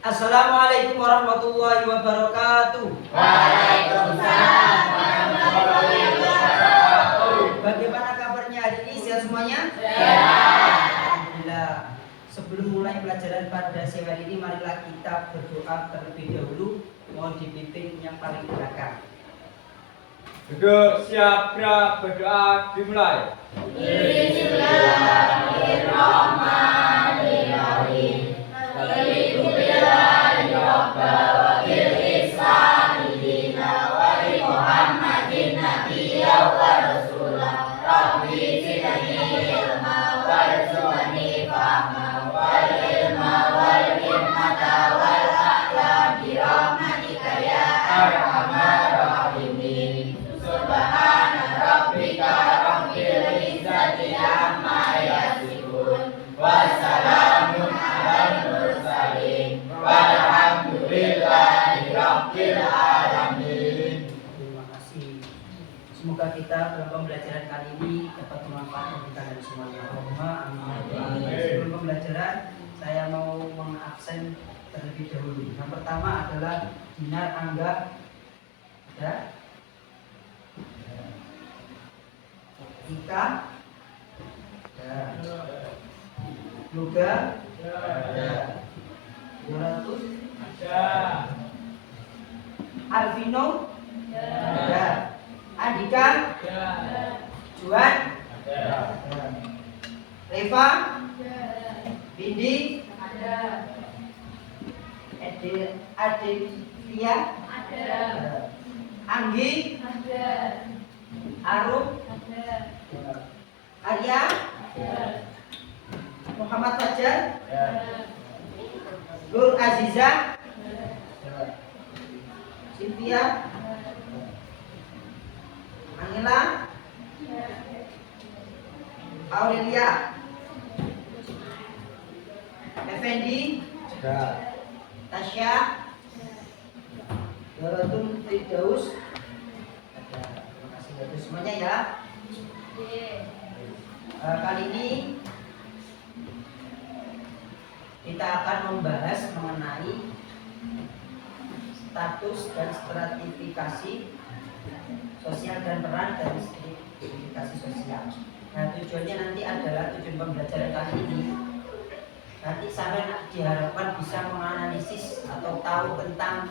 Assalamualaikum warahmatullahi wabarakatuh. Waalaikumsalam warahmatullahi wabarakatuh. Bagaimana kabarnya hari ini? Sehat semuanya? Sehat. Alhamdulillah. Sebelum mulai pelajaran pada siang hari ini, marilah kita berdoa terlebih dahulu. Mohon dipimpin yang paling belakang. Duduk siap gerak berdoa dimulai. Bismillahirrahmanirrahim. Walhamdulillahi rabbil alamin. Wa li Muhammadin nabiyya wa rasulah. Rabbi zidni ilma warzuqni fahma wal ilma wal hikmata wal aqlam bi rahmatika ya arhamar rahimin. Subhana rabbika rabbil izzati amma yasifun. Wassalamun alal mursalin. Walhamdulillahi rabbil alamin. Terima kasih. Semoga kita dalam pembelajaran kali ini dapat bermanfaat bagi kita dan semuanya. Allahumma amin. Sebelum pembelajaran, saya mau mengabsen terlebih dahulu. Yang pertama adalah Dinar Angga. Ada? Ika. Ada. Yoga. Ada. 200. Alvino. Ada. Andika. Juan. Reva. Bindi. Adelia. Anggi. Arum. Arya. Muhammad Fajar. Nur Aziza. Cynthia. Angela. Aurelia. Effendi. Tasya. Dorotun Firdaus. Terima kasih dari semuanya ya. Kali ini kita akan membahas mengenai status dan stratifikasi sosial dan peran dari stratifikasi sosial. Nah, tujuannya nanti adalah tujuan pembelajaran kali ini. Nanti sampai diharapkan bisa menganalisis atau tahu tentang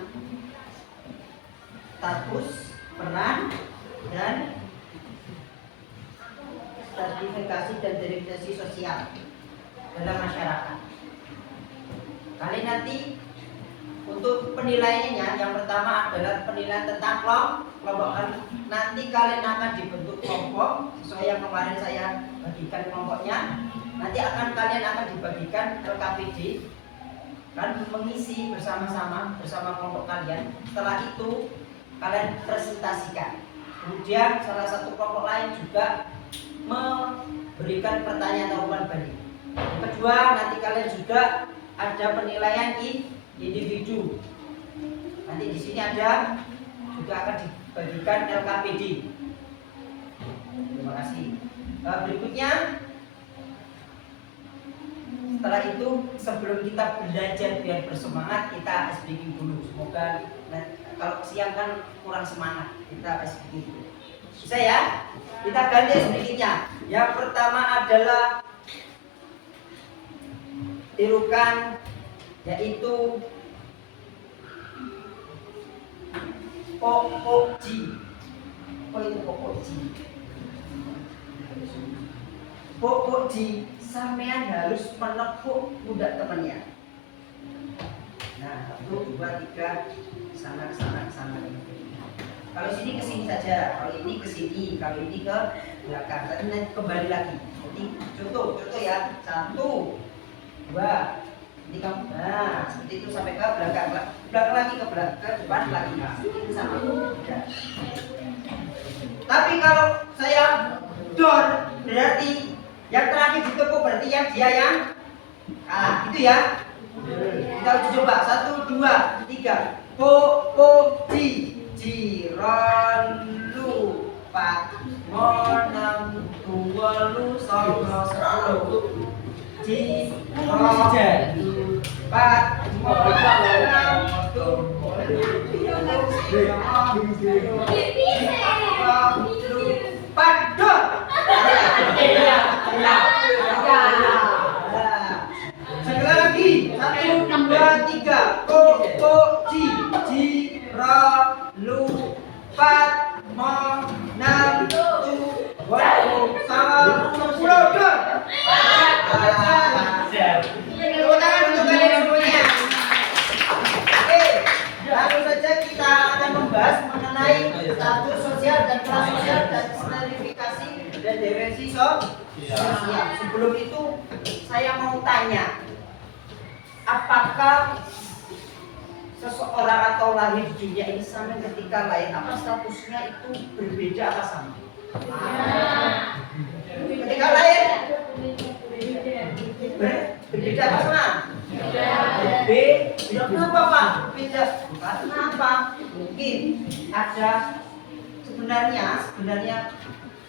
status, peran, dan stratifikasi dan verifikasi sosial dalam masyarakat. Kali nanti untuk penilaiannya, yang pertama adalah penilaian tentang kelompok. Nanti kalian akan dibentuk kelompok sesuai yang kemarin saya bagikan kelompoknya. Nanti kalian akan dibagikan LKPD, kan mengisi bersama-sama bersama kelompok kalian. Setelah itu kalian presentasikan. Kemudian salah satu kelompok lain juga memberikan pertanyaan jawaban balik. Yang kedua, nanti kalian juga ada penilaian individu. Nanti di sini ada juga akan dibagikan LKPD. Terima kasih. Berikutnya, setelah itu sebelum kita belajar biar bersemangat, kita SBQ dulu. Semoga kalau siang kan kurang semangat, kita SBQ dulu. Bisa ya? Kita ganti sedikitnya. Yang pertama adalah tirukan, yaitu Pokoji. Oh, itu Pokoji. Pokoji, sampean harus menepuk pundak temannya. Nah, 1, 2, 3, sana. Kalau sini ke sini saja, kalau ini ke sini, kalau ini ke belakang. Nanti kembali lagi. Jadi contoh ya. 1, 2. Ini kamu. Nah, seperti itu sampai ke belakang. Belakang lagi ke belakang, ke depan lagi. Itu sama. Ya. Tapi kalau saya dor, berarti yang terakhir ditepuk berarti yang dia yang kalah. Itu ya. Kita uji coba. 1, 2, 3. Pokoji. Jironlu Pak Monam Tuwalu Songo 10 Jironlu Pak Padot. Sekali lagi, 1, 2, 3. Ko, ji, ro, lu, pat, mo, nam, tu, waru, salam, 10, dor. Tepuk tangan untuk kalian semuanya. Oke, langsung saja kita akan membahas mengenai status sosial dan kelas sosial dan stratifikasi dan dimensi sosial. Sebelum itu, saya mau tanya, apakah seseorang atau lahir di dunia ini sama ketika lahir, apa statusnya itu berbeda apa sama? Ketika lahir berbeda apa sama? Beda. Kenapa Pak? Beda. Karena apa? Mungkin ada sebenarnya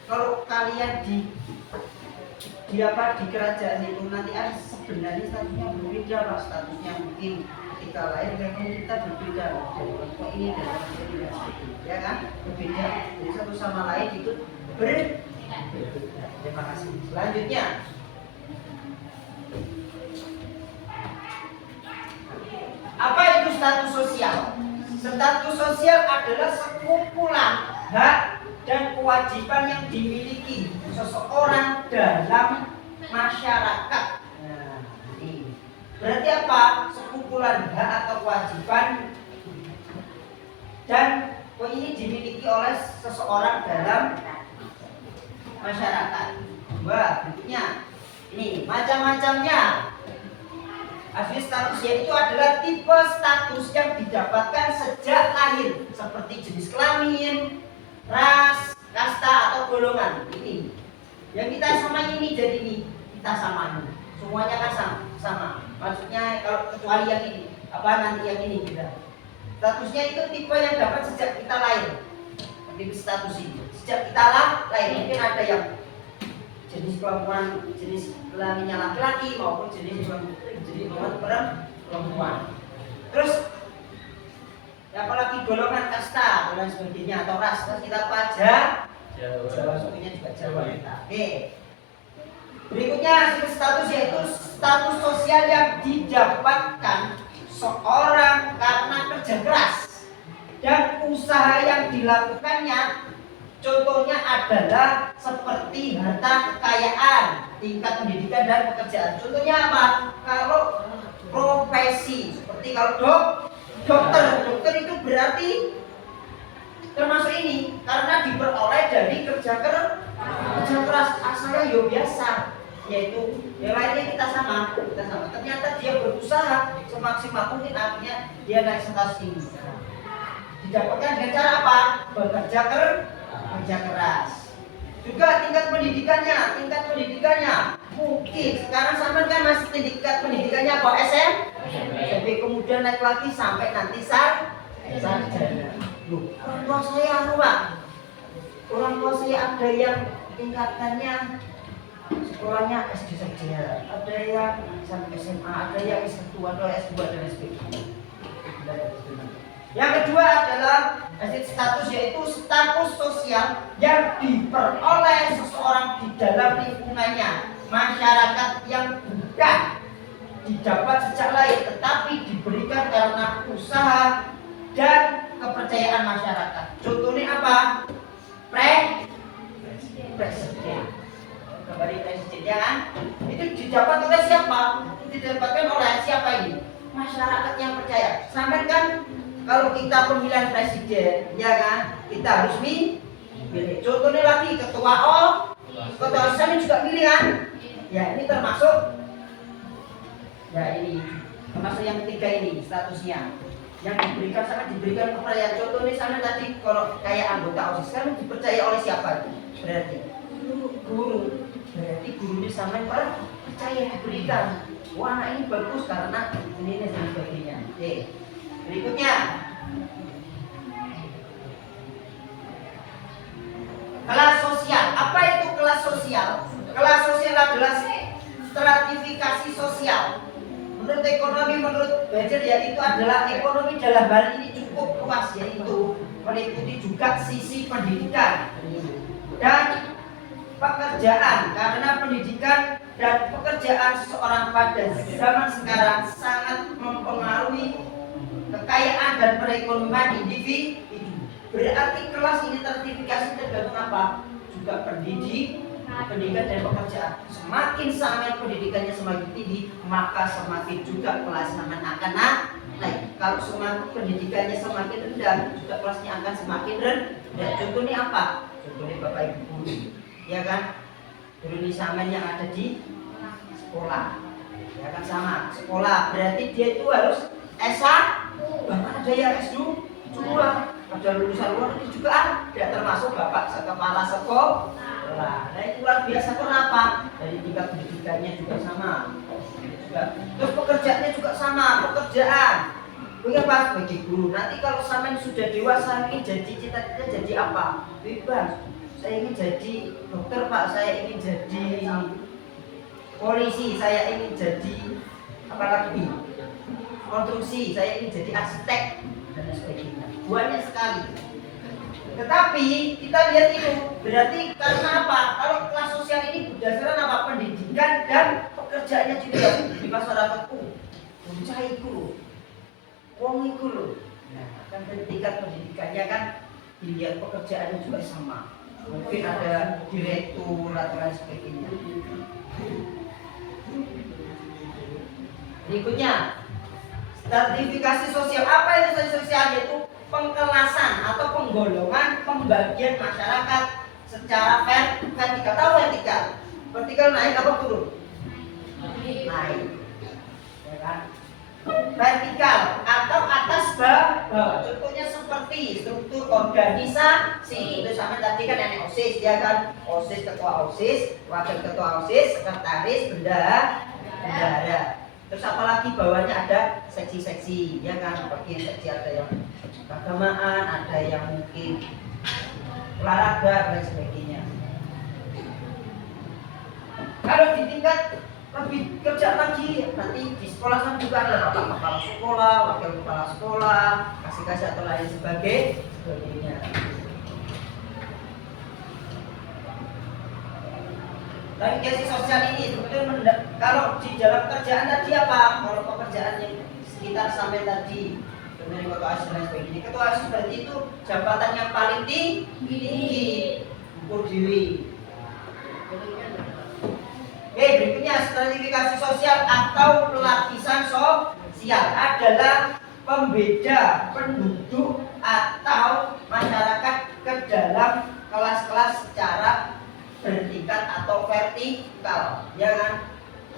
kalau kalian di kerajaan itu nanti ada sebenarnya statusnya berbeda Pak. Statusnya mungkin ketika lahir memang kita berbeda dari kelompok ini dan kelompok ini dan sebagainya, ya kan? Berbeda. Jadi satu sama lain itu berbeda. Terima kasih. Selanjutnya, apa itu status sosial? Status sosial adalah sekumpulan hak dan kewajiban yang dimiliki seseorang dalam masyarakat. Nah, ini berarti apa? Sekumpulan hak atau kewajiban dan ini dimiliki oleh seseorang dalam masyarakat. Dua, berikutnya ini macam-macamnya. Hasil status yaitu adalah tipe status yang didapatkan sejak lahir, seperti jenis kelamin, ras, kasta atau golongan. Ini yang kita sama ini jadi ini kita sama ini. Semuanya kan sama. Maksudnya kalau kecuali yang ini, apa nanti yang ini beda. Statusnya itu tipe yang dapat sejak kita lahir. Tipe status ini sejak kita lahir. Mungkin ada yang jenis perempuan, jenis kelaminnya laki-laki maupun jenis perempuan. Terus apalagi golongan kasta dan sebagainya atau ras kita pajak Jawa sukunya juga Jawa kita. Oke. Berikutnya status yaitu status sosial yang didapatkan seorang karena kerja keras dan usaha yang dilakukannya. Contohnya adalah seperti harta kekayaan, tingkat pendidikan dan pekerjaan. Contohnya apa? Kalau profesi seperti kalau dokter itu berarti termasuk ini karena diperoleh dari kerja keras. Asalnya yo biasa, yaitu yang lainnya kita sama. Ternyata dia berusaha semaksimal mungkin, akhirnya dia naik status ini. Didapatkan dengan cara apa? Bekerja keras. Juga tingkat pendidikannya mungkin sekarang sampai kan masih tingkat pendidikannya apa? SMP, kemudian naik lagi sampai nanti sarjana. Orang tua saya Pak. Orang tua saya ada yang tingkatannya sekolahnya SD saja, ada yang sampai SMA, ada yang S1 atau S2 dan sebagainya. Yang kedua adalah status, yaitu status sosial yang diperoleh seseorang di dalam lingkungannya, masyarakat yang bukan didapat sejak lahir tetapi diberikan karena usaha dan kepercayaan masyarakat. Contohnya apa? Presiden. Kembali presiden ya kan? Itu didapat oleh siapa? Didapatkan oleh siapa ini? Masyarakat yang percaya. Sampai kan kalau kita pemilihan presiden, ya kan, kita harus milih. Contohnya lagi ketua OSIS juga milih kan? Ya ini termasuk yang ketiga ini statusnya yang diberikan kepercayaan. Contohnya sana tadi kalau kayak anggota OSIS kan dipercaya oleh siapa? Berarti guru. Berarti gurunya sama percaya diberikan. Wah anak ini bagus karena ini dan sebagainya. Oke. Berikutnya kelas sosial. Apa itu kelas sosial? Kelas sosial adalah stratifikasi sosial. Menurut ekonomi, menurut belajar ya itu adalah ekonomi dalam hal ini cukup luas, yaitu meliputi juga sisi pendidikan dan pekerjaan, karena pendidikan dan pekerjaan seseorang pada zaman sekarang sangat mempengaruhi kekayaan dan perekonomian individu. Berarti kelas ini sertifikasi tergantung apa? Juga pendidikan dan pekerjaan. Semakin sangat pendidikannya semakin tinggi, maka semakin juga kelas akan naik. Kalau semakin pendidikannya semakin rendah, juga kelasnya akan semakin rendah. Contohnya apa? Contohnya Bapak Ibu guru, ya kan? Guru ini samen yang ada di sekolah, ya kan, sama sekolah. Berarti dia itu harus S1, bahkan ada yang S2, ada lulusan luar negeri juga ada, termasuk Bapak kepala sekolah. Nah itu luar biasa. Kenapa? Dari tingkat pendidikannya juga sama. Terus pekerjaannya juga sama, pekerjaan. Punya pas bagi guru. Nanti kalau sampean sudah dewasa ingin jadi cita-cita jadi apa? Bebas. Saya ingin jadi dokter Pak, saya ingin jadi polisi, saya ingin jadi apa lagi? Konstruksi, saya ingin jadi arsitek dan sebagainya. Banyak sekali. Tetapi kita lihat itu berarti karena apa? Kalau kelas sosial ini berdasarkan apa? Pendidikan dan pekerjaannya juga di masyarakatku. Bocah iku, wong iku lho. Nah, kan tingkat pendidikannya kan dilihat pekerjaannya juga sama. Mungkin ada direktur atau lain sebagainya. Berikutnya, stratifikasi sosial. Apa itu stratifikasi sosial? Yaitu pengkelasan atau penggolongan pembagian masyarakat secara vertikal. Tahu vertikal? Vertikal naik apa turun? Naik. Ya kan? Vertikal atau atas bawah. Contohnya seperti struktur organisasi. Itu sama tadi kan yang OSIS, ya kan? OSIS, ketua OSIS, wakil ketua OSIS, sekretaris, bendahara. Terus apalagi bawahnya ada seksi-seksi, ya kan? Seperti seksi ada yang keagamaan, ada yang mungkin olahraga dan sebagainya. Kalau di tingkat lebih kerja lagi, nanti di sekolah kan juga ada bapak kepala sekolah, wakil kepala sekolah, kasih atau lain sebagainya. Tapi kasih sosial ini sebetulnya kalau di dalam kerjaan tadi apa? Kalau pekerjaan yang sekitar sampai tadi dari ketua ASIS dan sebagainya. Ketua ASIS berarti itu jabatan yang paling tinggi, ukur diri. Oke, berikutnya stratifikasi sosial atau pelapisan sosial adalah pembeda penduduk atau masyarakat ke dalam kelas-kelas secara bertingkat atau vertikal, ya kan?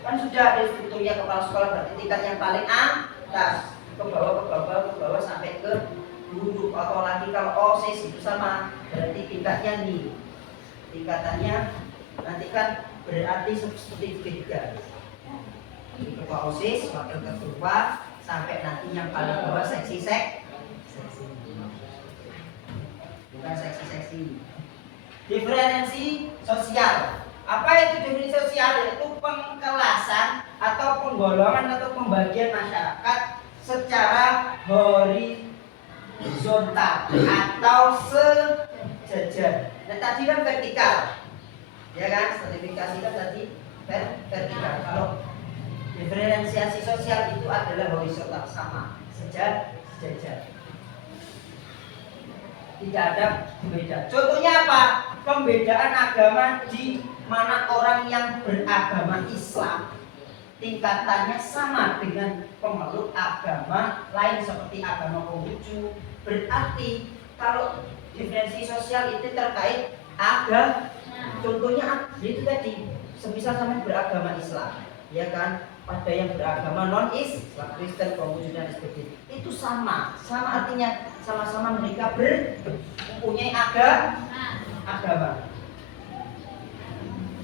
Kan sudah ada strukturnya kepala sekolah berarti tingkat yang paling atas, ke bawah sampai ke guru, atau lagi kalau OSIS itu sama, berarti tingkatnya nih, tingkatannya nanti kan berarti seperti tiga, ketua OSIS, wakil ketua, sampai nanti yang paling bawah seksi, bukan seksi. Diferensi sosial. Apa itu diferensi sosial? Yaitu pengkelasan atau penggolongan atau pembagian masyarakat secara horizontal atau sejajar. Nah tadi kan vertikal, ya kan? Stratifikasi kan tadi vertikal. Kalau diferensiasi sosial itu adalah horizontal, sama, sejajar. Tidak ada beda. Contohnya apa? Pembedaan agama di mana orang yang beragama Islam tingkatannya sama dengan pemeluk agama lain seperti agama Konghucu. Berarti kalau diferensi sosial itu terkait agama. Contohnya itu tadi, semisal sama beragama Islam, ya kan? Ada yang beragama non-Islam, Kristen, Konghucu dan sebagainya. Itu sama artinya sama-sama mereka mempunyai agama.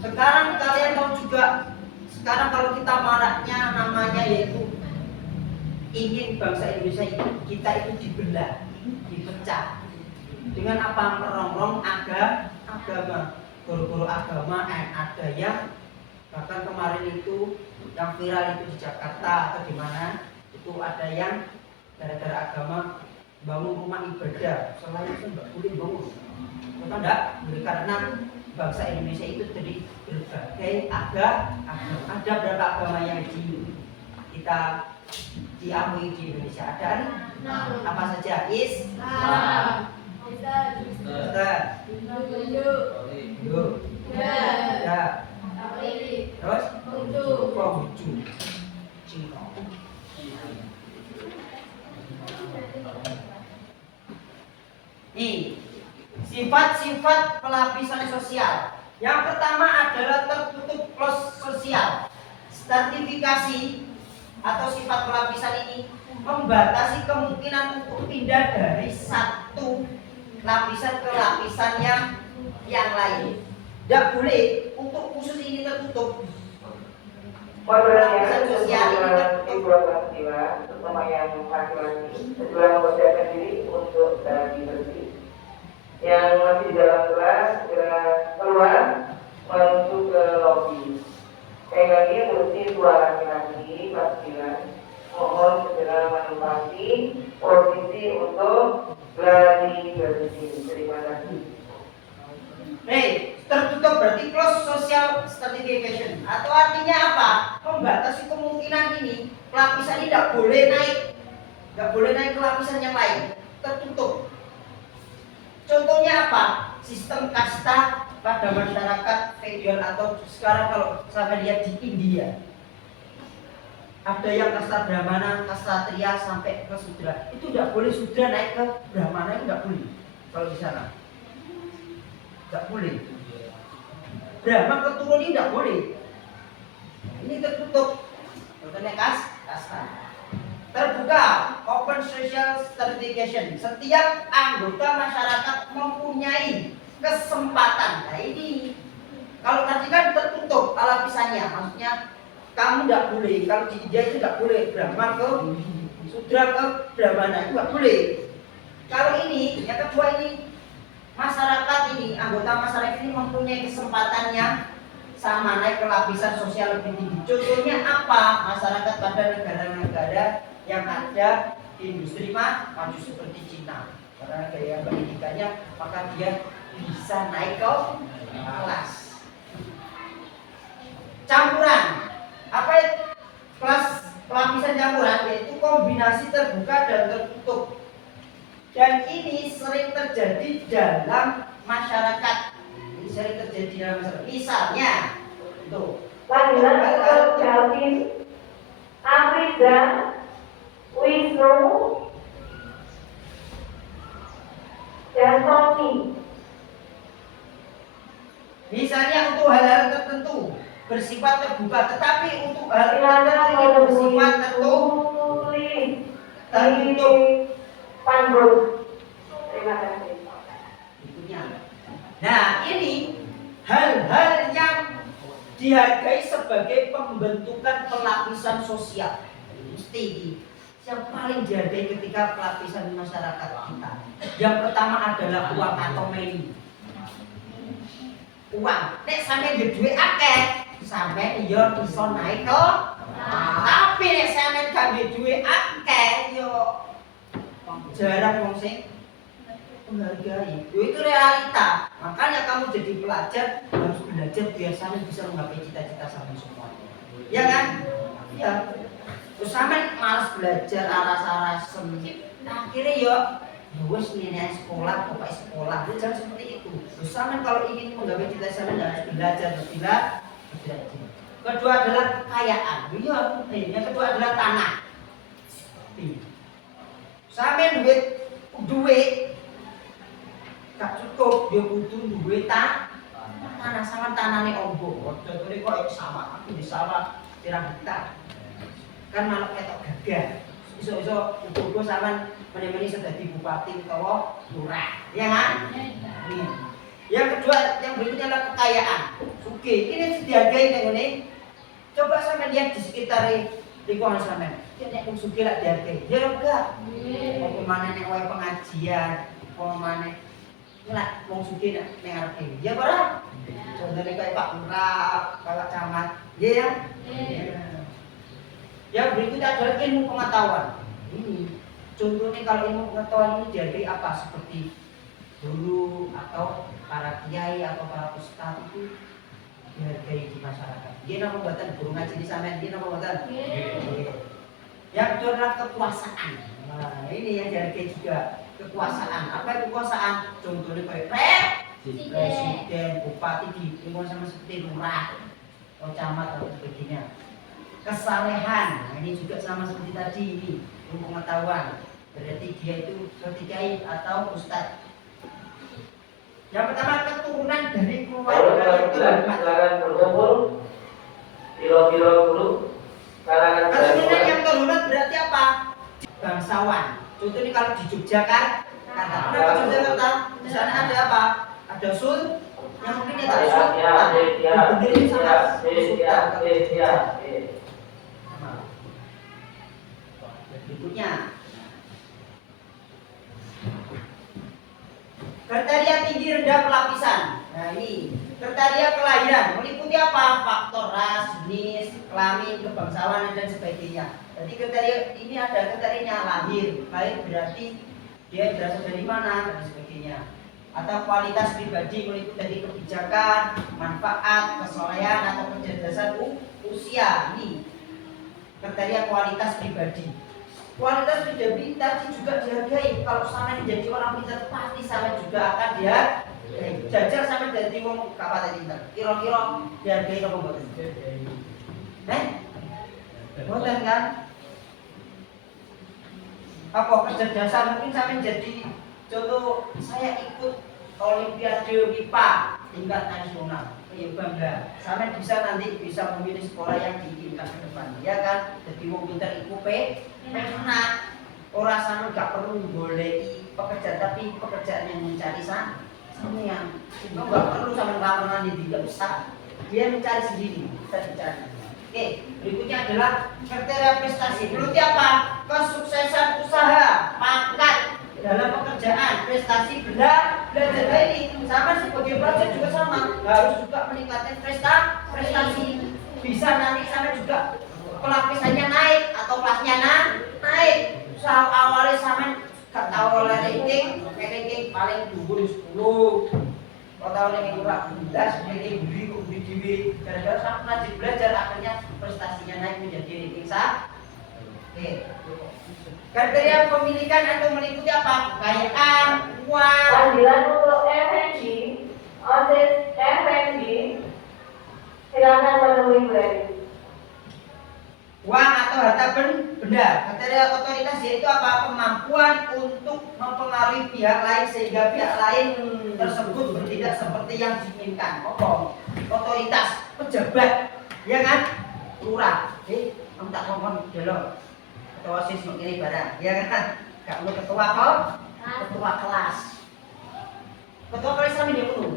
Sekarang kalian tahu juga, sekarang kalau kita maraknya namanya yaitu ingin bangsa Indonesia kita itu dibelah, dipecah dengan apa? Merongrong agama, guru-guru agama, ada yang bahkan kemarin itu yang viral itu di Jakarta atau di mana itu itu ada yang gara-gara agama bangun rumah ibadah, selain itu nggak boleh bangun. Betul enggak? Karena bangsa Indonesia itu terdiri berbagai agama. Ada berapa agama yang kita diakui di Indonesia? Ada apa saja? Islam, Hindu, ya, terus Konghucu, Cina. Nih, sifat-sifat pelapisan sosial. Yang pertama adalah tertutup close sosial. Stratifikasi atau sifat pelapisan ini membatasi kemungkinan untuk pindah dari satu lapisan ke lapisan yang lain. Tidak boleh untuk khusus ini tertutup. Lapisan sosial ini tertutup. Terutama yang laki-laki, segera mempersiapkan diri untuk terapi bersih. Yang masih di dalam kelas segera keluar menuju ke lobi. Sekali lagi bersih dua laki-laki kelas 9. Mohon segera menempati posisi untuk gladi bersih. Terima kasih. Tertutup berarti close social stratification, atau artinya apa? Membatasi kemungkinan ini lapisan ini tidak boleh naik ke lapisan yang lain. Tertutup. Contohnya apa? Sistem kasta pada masyarakat feodal, atau sekarang kalau sampai lihat di India, ada yang kasta Brahmana, kasta Ksatria sampai ke Sudra. Itu tidak boleh Sudra naik ke Brahmana, itu tidak boleh. Kalau di sana tidak boleh. Brahma keturunan ini tidak boleh. Ini tertutup. Contohnya kasta. Terbuka, open social stratification. Setiap anggota masyarakat mempunyai kesempatan. Nah ini, kalau tadi kan tertutup lapisannya, maksudnya kamu tidak boleh. Kalau di India itu tidak boleh Brahma ke Sudra ke Brahmana, itu tidak boleh. Kalau ini, yang kedua ini, masyarakat ini, anggota masyarakat ini mempunyai kesempatannya sama naik ke lapisan sosial lebih tinggi. Contohnya apa? Masyarakat pada negara-negara yang ada industri maju seperti Cina, karena gaya pendidikannya, maka dia bisa naik ke kelas. Campuran, apa kelas pelapisan campuran? Yaitu kombinasi terbuka dan tertutup. Dan ini sering terjadi dalam masyarakat. Ini sering terjadi dalam masyarakat. Misalnya, tuh. Lagi-lagi Calvin, Afrida, Wisnu, dan Tommy. Misalnya untuk hal-hal tertentu bersifat terbuka, tetapi untuk hal tertentu yang bersifat tertutup. Pandu. Terima kasih. Nah, ini hal-hal yang dihargai sebagai pembentukan pelapisan sosial. Mesti yang paling dihargai ketika pelapisan masyarakat kita. Yang pertama adalah uang atau money. Uang. Nek sampai di duit akeh, sampai yo iso naik ke. Tapi nek sampai gak di duit akeh yo jarang wong sing menghargai. Itu realita. Makanya kamu jadi pelajar harus belajar biasanya bisa menggapai cita-cita sampai semua. Ya kan? Ya. Terus sampai malas belajar aras-arasen. Nah, akhirnya ya wis nenek sekolah, bapak sekolah. Jangan seperti itu. Terus sampai kalau ingin menggapai cita-cita harus belajar belajar. Kedua adalah kekayaan. Yang kedua adalah tanah. Sampai duit gak cukup, dia butuh duit tanah sama tanahnya ombok. Waktu itu kok sama, aku di sawah pirang hektar. Kan malah ketok gagah. Iso-iso ugo sama menemani sedadi bupati utawa lurah. Ya kan? Yang kedua, yang berikutnya adalah kekayaan. Sugih, ini dihargai ning ngene. Coba sampean lihat di sekitar lingkungan sampean. Ya nek wong sugih lak dihargai. Ya enggak. Apa maneh nek wae pengajian, apa maneh lak wong sugih nek arep dhewe. Ya ora? Contohnya kayak Pak Lurah, Pak Camat. Iya ya? Yang berikutnya adalah ilmu pengetahuan. Ini contohnya kalau ilmu pengetahuan ini dihargai apa? Seperti guru atau para kiai atau para ustadz itu dihargai di masyarakat. Dia nama buatan guru ngaji di sana, dia nama buatan. Yang kedua adalah kekuasaan. Nah, ini yang dihargai juga, kekuasaan. Apa itu kekuasaan? Contohnya kayak presiden, bupati, di lingkungan sama seperti lurah, atau camat atau sebagainya. Kesalehan, nah ini juga sama seperti tadi ini, ilmu pengetahuan. Berarti dia itu seperti kiai atau ustadz. Yang pertama keturunan dari keluarga yang terhormat. Silakan berkumpul di lobi-lobi dulu. Keturunan yang terhormat berarti apa? Bangsawan. Contohnya kalau di Yogyakarta, kenapa Yogyakarta? Di sana ada apa? Ada sul, yang mungkin ya tak sul. Gubernur sama sultan. Berikutnya, kriteria tinggi rendah pelapisan. Nah ini kriteria kelahiran meliputi apa? Faktor ras, jenis, kelamin, kebangsawanan dan sebagainya. Jadi kriteria ini ada kriterianya lahir berarti dia berasal dari mana dan sebagainya. Atau kualitas pribadi meliputi dari kebijakan, manfaat, kesolehan atau kecerdasan usia. Ini kriteria kualitas pribadi. Kualitas pribadi tadi juga dihargai. Kalau sama menjadi orang pintar pasti sama juga akan dia jajar sama jadi wong kapal pintar. Kira-kira dihargai apa mboten? Mboten kan? Apa kecerdasan mungkin sama jadi contoh saya ikut Olimpiade MIPA tingkat nasional. Ya bangga. Sama bisa nanti bisa memilih sekolah yang diinginkan ke depan. Ya kan? Jadi wong pintar iku enak, orang sana gak perlu boleh pekerjaan tapi pekerjaan yang mencari sampean. Itu gak perlu sama lamaran ini tidak usah. Dia mencari sendiri, bisa dicari. Oke, berikutnya adalah kriteria prestasi. Berarti apa? Kesuksesan usaha, pangkat dalam pekerjaan, prestasi belajar ini sama sebagai pelajar juga sama. Harus juga meningkatkan prestasi. Bisa nanti sama juga pelapisannya naik atau kelasnya naik. Awalnya sama gak tahu oleh ranking paling dulu 10. Kalau tahun ini kurang 11, ranking beli dewi. Gara-gara sama rajin belajar akhirnya prestasinya naik menjadi ranking 1. Oke. Kriteria pemilikan atau meliputi apa? Kekayaan, uang. Panggilan untuk FNG, OSIS FNG, silakan menemui Brady. Uang atau harta benda. Kriteria otoritas yaitu apa? Kemampuan untuk mempengaruhi pihak lain sehingga pihak lain tersebut bertindak seperti yang diinginkan. Otoritas, pejabat, ya kan? Lurah. Kamu tak ngomong dulu. Ketua OSIS ini barang, ya kan? Gak perlu ketua kelas. Ketua kelas kami dia perlu.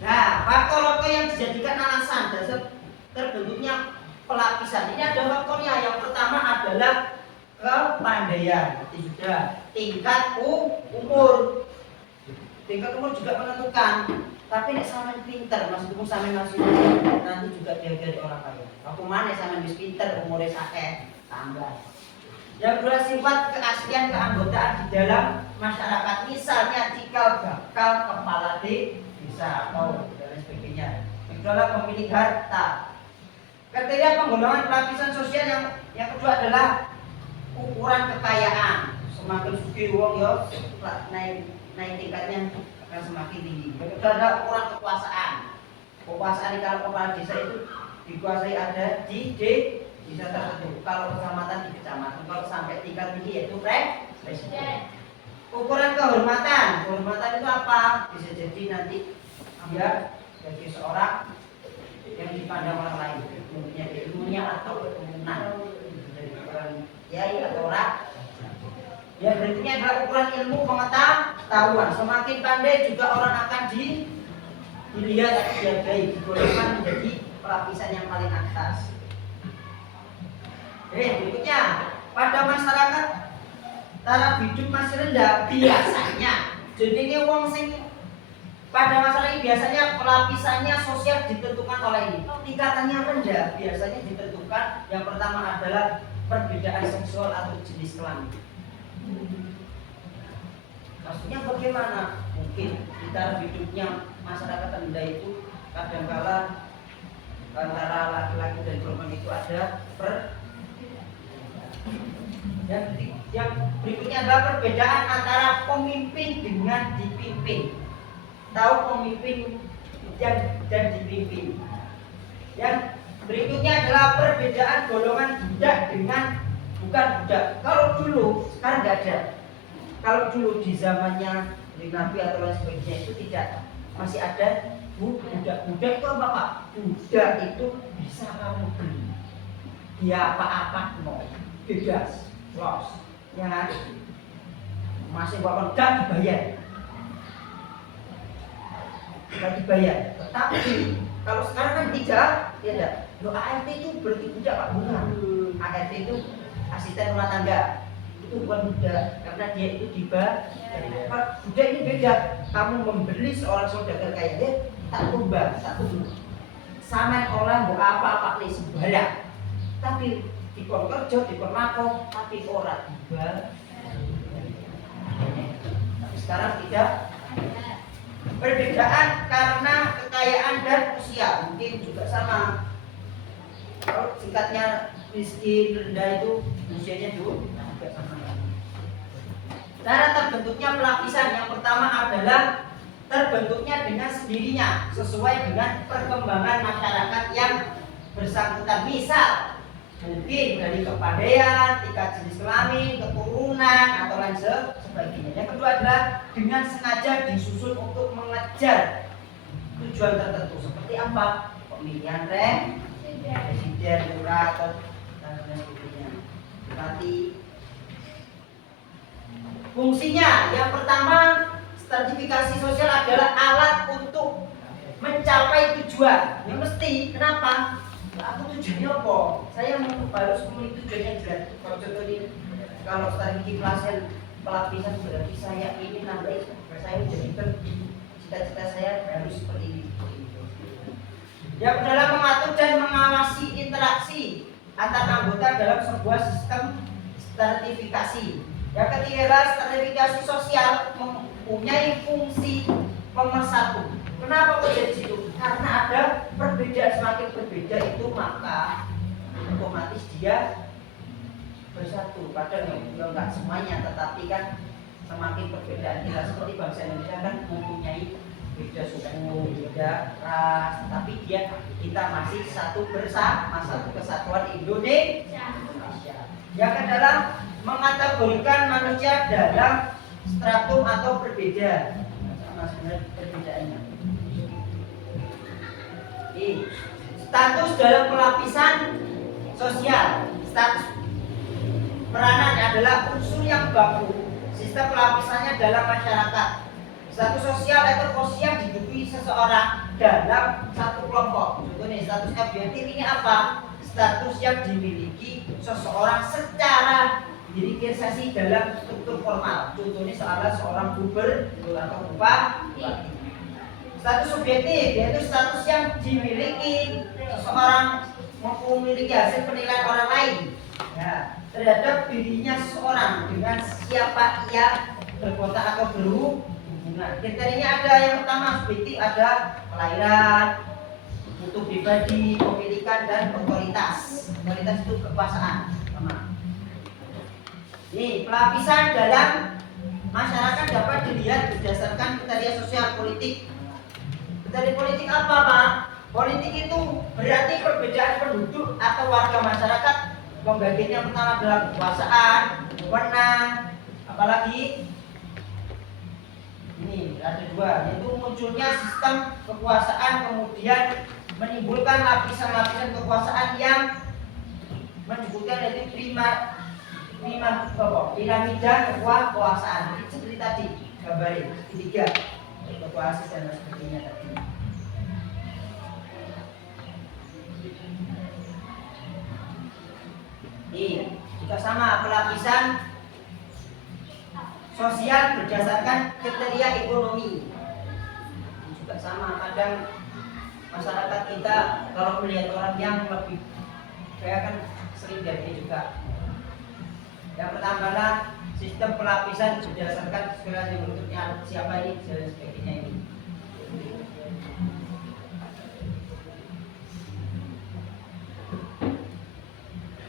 Nah, faktor-faktor yang dijadikan alasan dasar terbentuknya pelapisan ini ada faktornya. Yang pertama adalah kepandaian, sudah tingkat umur. Tingkat umur juga menentukan. Tapi nek sampean pinter, maksudku sampean masih nanti juga dihargai orang kaya. Aku mana sampean wis pinter umure akeh tambah. Yang kedua sifat keaslian keanggotaan di dalam masyarakat. Misalnya cikal bakal kepala desa atau dan sebagainya. Yang kedua adalah pemilik harta. Kriteria penggolongan pelapisan sosial yang kedua adalah ukuran kekayaan. Semakin sugih wong ya naik tingkatnya akan semakin tinggi. Yang kedua adalah ukuran kekuasaan. Kekuasaan kalau kepala desa itu dikuasai ada di desa tertentu. Kalau kecamatan di kecamatan. Kalau sampai tingkat tinggi yaitu presiden. Ukuran kehormatan. Kehormatan itu apa? Bisa jadi nanti dia sebagai seorang yang dipandang orang lain, mempunyai ilmunya atau keturunan dari orang kiai atau orang. Ya berikutnya adalah ukuran ilmu pengetahuan. Semakin pandai juga orang akan dilihat atau dihargai, digolongkan menjadi pelapisan yang paling atas. Berikutnya pada masyarakat taraf hidup masih rendah biasanya. Jenenge wong sing pada masalah ini biasanya pelapisannya sosial ditentukan oleh ini. Tingkatannya rendah biasanya ditentukan yang pertama adalah perbedaan seksual atau jenis kelamin. Maksudnya bagaimana? Mungkin di taraf hidupnya masyarakat rendah itu kadangkala antara laki-laki dan perempuan itu ada yang berikutnya adalah perbedaan antara pemimpin dengan dipimpin. Tahu pemimpin dan dipimpin. Yang berikutnya adalah perbedaan golongan budak dengan bukan budak. Kalau dulu, sekarang nggak ada. Kalau dulu di zamannya Nabi atau lain sebagainya itu tidak, masih ada budak. Budak itu apa Pak? Budak itu bisa kamu beli. Dia apa-apa mau bebas, los, ya kan? Masih bapak nggak dibayar. Nggak dibayar. Tetapi kalau sekarang kan tidak, tidak. Lo ART itu berarti budak Pak, bukan? ART itu asisten rumah tangga. Itu bukan budak, karena dia itu dibayar. Budak ini beda. Kamu membeli seorang saudagar kayak dia, tak tumbang, satu sama orang buat apa-apa nih sembarang. Tapi dikon kerja, dikon mako, tapi orang dibayar. Tapi sekarang tidak. Perbedaan karena kekayaan dan usia mungkin juga sama. Kalau singkatnya miskin rendah itu usianya juga sama. Cara terbentuknya pelapisan yang pertama adalah terbentuknya dengan sendirinya sesuai dengan perkembangan masyarakat yang bersangkutan. Misal mungkin dari kepandaian, tingkat jenis kelamin, keturunan atau lain sebagainya. Yang kedua adalah dengan sengaja disusun untuk mengejar tujuan tertentu seperti apa? Pemilihan presiden, lurah atau dan lain sebagainya. Berarti fungsinya yang pertama, stratifikasi sosial adalah alat untuk mencapai tujuan. Yang mesti, kenapa? Aku tujuannya apa? Saya harus memiliki tujuan yang jelas. Kalau contoh ini, kalau stratifikasi pelapisan berarti saya ini nanti saya menjadi cita-cita saya harus seperti ini. Yang dalam mengatur dan mengawasi interaksi antar anggota dalam sebuah sistem stratifikasi. Yang ketiga adalah stratifikasi sosial mempunyai fungsi pemersatu. Kenapa kok jadi situ? Karena ada perbedaan, semakin berbeda itu maka otomatis dia bersatu. Padahal enggak semuanya, tetapi kan semakin perbedaan kita seperti bangsa Indonesia kan mempunyai beda suku, beda ras, tapi kita masih satu bersama, satu kesatuan Indonesia. Yang adalah mengategorikan manusia dalam stratum atau berbeda. Sama sebenarnya perbedaannya. Status dalam pelapisan sosial. Status peranannya adalah unsur yang baku. Sistem pelapisannya dalam masyarakat. Status sosial atau posisi yang diduduki seseorang dalam satu kelompok. Contohnya status objektif ini apa? Status yang dimiliki seseorang secara hierarkisasi dalam struktur formal. Contohnya seorang gubernur atau bupati. Status subjektif yaitu status yang dimiliki seseorang memiliki hasil penilaian orang lain ya, terhadap dirinya seseorang dengan siapa ia berkontak atau berhubungan. Kriterianya ada yang pertama subjektif, ada kelahiran, mutu pribadi, pemilikan dan otoritas. Otoritas itu kekuasaan. Sama. Ini pelapisan dalam masyarakat dapat dilihat berdasarkan kriteria sosial politik. Kriteria politik apa Pak? Politik itu berarti perbedaan penduduk atau warga masyarakat. Pembagiannya pertama adalah kekuasaan, wewenang, apalagi ini ada dua, yaitu munculnya sistem kekuasaan kemudian menimbulkan lapisan-lapisan kekuasaan yang menyebutkan yaitu piramida kekuasaan. Seperti tadi gambarin tiga kekuasaan dan sebagainya tadi. Ini juga sama pelapisan sosial berdasarkan kriteria ekonomi. juga sama. Kadang masyarakat kita kalau melihat orang yang lebih kaya kan sering jadi juga. Yang pertama adalah sistem pelapisan berdasarkan sekiranya bentuknya siapa ini dan sebagainya ini.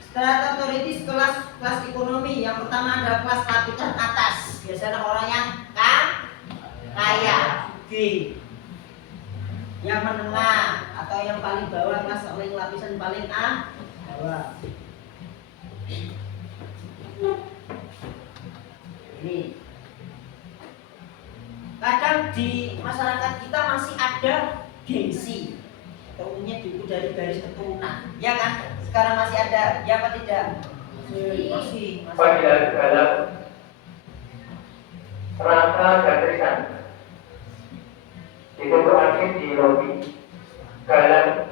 Strata teoritis kelas ekonomi. Yang pertama adalah kelas lapisan atas. Biasanya orang yang kaya. B. Yang menengah atau yang paling bawah, kelas lapisan paling bawah. Ini. Kadang di masyarakat kita masih ada gengsi. Umumnya dari garis keturunan, ya kan? Sekarang masih ada, ya apa tidak? Masih. Bagian dalam rasa gatrisan itu berakhir di lobi galang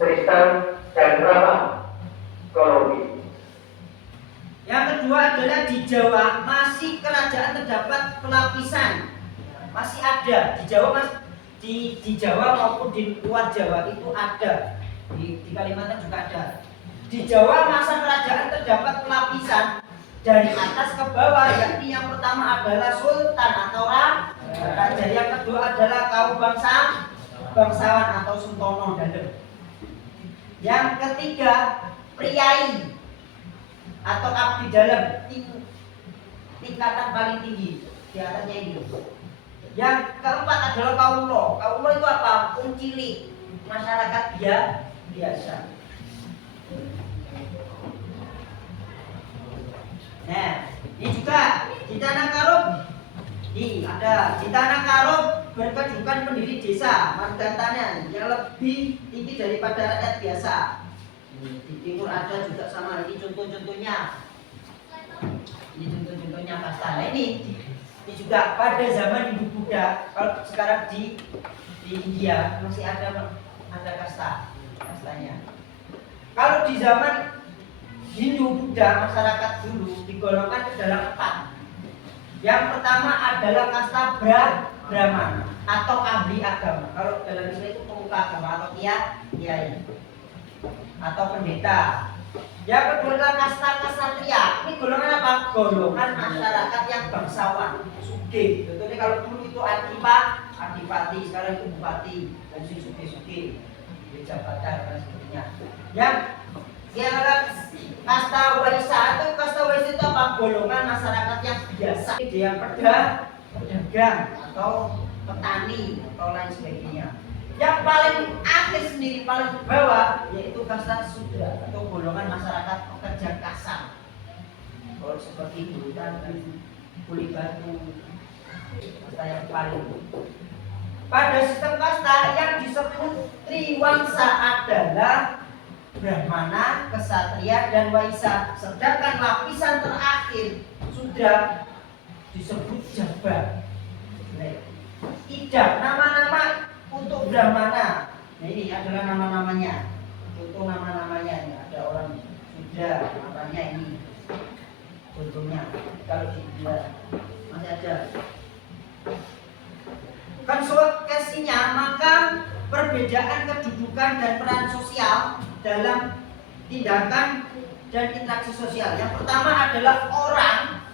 Tristan dan Rama Kolobi. Yang kedua adalah di Jawa masih kerajaan terdapat pelapisan. Masih ada di Jawa di Jawa maupun di luar Jawa itu ada, di Kalimantan juga ada. Di Jawa masa kerajaan terdapat pelapisan dari atas ke bawah, yakni yang pertama adalah sultan atau raja, yang kedua adalah kaum bangsawan atau suntono dalem, yang ketiga priai atau abdi dalam, tingkatan paling tinggi di atasnya ini. Yang keempat adalah kaulo. Kaulo itu apa? Cilik, masyarakat biasa. Nah, ini juga di Tanah Karub. Ini ada di Tanah Karub berkedudukan pendiri desa margantanya yang lebih tinggi daripada rakyat biasa. Di timur ada juga sama. Ini contoh-contohnya. Ini contoh-contohnya kasta. Nah, ini juga pada zaman Hindu Buddha. Kalau sekarang di India masih ada kastanya. Kalau di zaman Hindu Buddha, masyarakat dulu digolongkan ke dalam 4. Yang pertama adalah kasta Brahman atau ahli agama. Kalau dalam Islam itu pemuka agama atau kiai atau pendeta. Yang kedua adalah kasta ksatria. Ini golongan apa? Golongan masyarakat yang bangsawan, sugih. Contohnya kalau dulu itu adipati, sekarang itu bupati, dan sugih-sugih, jabatan dan sebagainya. Yang kasta waisa itu apa? Golongan masyarakat yang biasa, dia pedagang atau petani atau lain sebagainya. Yang paling akhir sendiri, paling bawah, yaitu kasta sudra atau golongan masyarakat pekerja kasar. Kalau seperti hutan, kuli batu, kasta yang paling. Pada sistem kasta yang disebut triwangsa adalah Brahmana, Ksatria, dan Waisa. Sedangkan lapisan terakhir sudah disebut Jabar. Tidak, nama-nama untuk Brahmana. Nah, ini adalah nama-namanya. Contoh nama-namanya ini ada orang sudah namanya ini. Contohnya kalau di India masih ada. Konsekuensinya maka perbedaan kedudukan dan peran sosial dalam tindakan dan interaksi sosial. Yang pertama adalah orang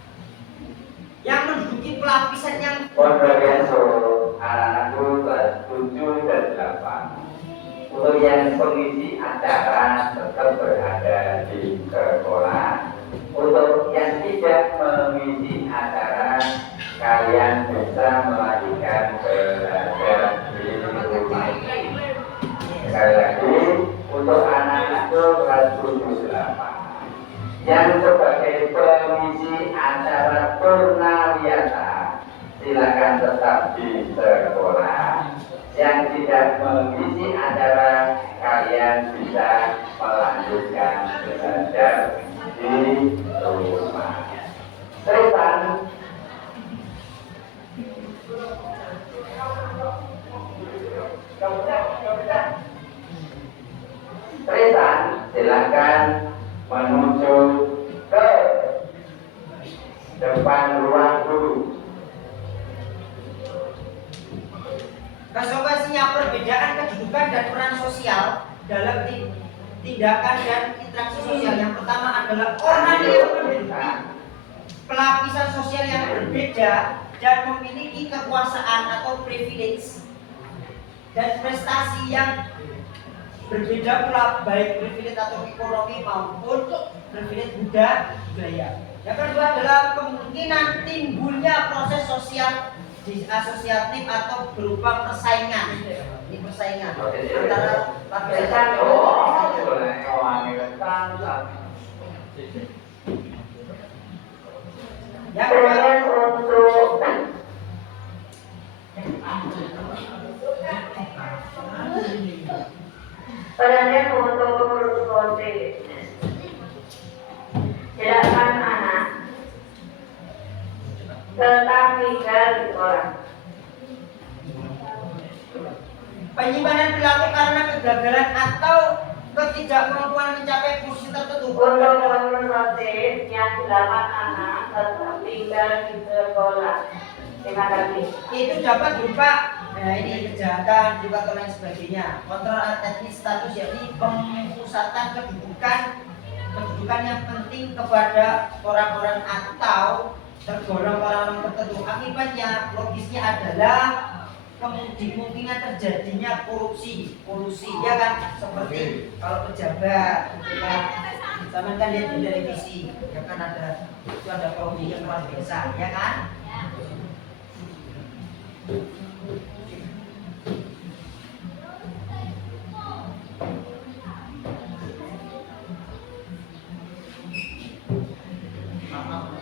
yang menduduki pelapisan yang anak-anakku kelas 7 dan 8. Untuk yang pengisi acara tetap berada di sekolah. Untuk yang tidak mengisi acara, kalian bisa melanjutkan belajar di rumah. Sekali lagi, untuk anak-anakku kelas 7 8 yang sebagai pengisi acara purnawiyata, silakan tetap di sekolah. Yang tidak mengisi acara, kalian bisa melanjutkan belajar di rumah. Tristan, Tristan, silakan menuju ke depan ruang guru. kedudukan dan peran sosial dalam tindakan dan interaksi sosial. Yang pertama adalah orang yang memiliki pelapisan sosial yang berbeda dan memiliki kekuasaan atau privilege dan prestasi yang berbeda pula, baik privilege atau ekonomi maupun privilege budaya. Yang kedua adalah kemungkinan timbulnya proses sosial disasosiatif atau berupa persaingan. Ini persaingan antara lapisan yang Kemudian untuk Kemudian untuk pengurus konti, silakan anak tentang tinggal di sekolah. penyimpanan perilaku karena kegagalan atau ketidakmampuan mencapai kursi tertentu. Untuk pengurus konti yang silakan anak tetap tinggal di sekolah. Terima kasih. Itu dapat berupa ini kejahatan juga atau lain sebagainya. Kontrol etnis status yakni pemusatan kedudukan yang penting kepada orang-orang atau tergolong orang-orang tertentu. Akibatnya logisnya adalah kemungkinan terjadinya kolusi ya kan, seperti kalau pejabat ya, sama kan lihat di televisi ya kan, ada korupsi yang luar biasa ya kan.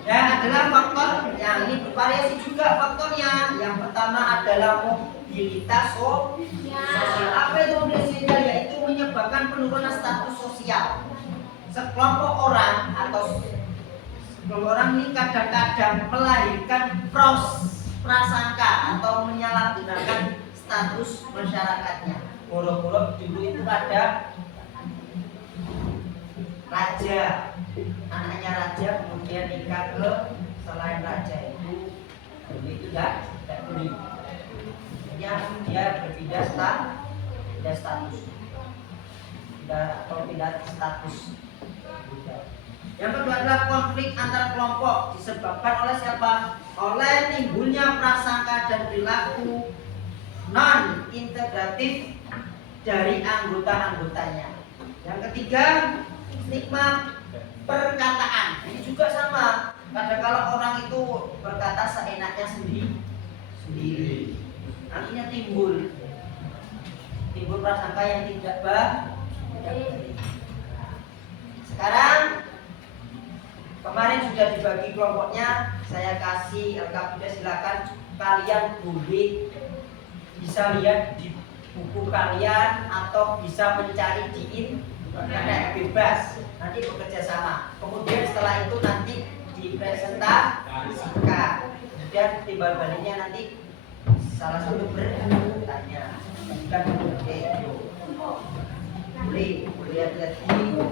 Dan adalah faktor yang ini bervariasi juga faktornya. Yang pertama adalah mobilitas sosial. Apa itu mobilitas sosial? Yaitu menyebabkan penurunan status sosial. Sekelompok orang atau sekelompok orang ini kadang-kadang melahirkan prasangka atau menyalahgunakan status masyarakatnya. Boro-boro dulu itu ada raja, anaknya raja kemudian nikah ke selain raja itu tidak boleh. Yang dia berpindah status, pindah status. Yang kedua adalah konflik antar kelompok disebabkan oleh siapa? Oleh timbulnya prasangka dan perilaku non integratif dari anggota-anggotanya. Yang ketiga, stigma perkataan. Ini juga sama. Kadang kalau orang itu berkata seenaknya sendiri, akhirnya timbul prasangka yang tidak baik. Sekarang kemarin sudah dibagi kelompoknya, saya kasih LKPD, silakan kalian boleh bisa lihat di buku kalian atau bisa mencari di internet bebas, nanti bekerja sama. Kemudian setelah itu nanti dipresentasikan, kemudian timbal baliknya nanti salah satu bertanya. Kan boleh lihat ini.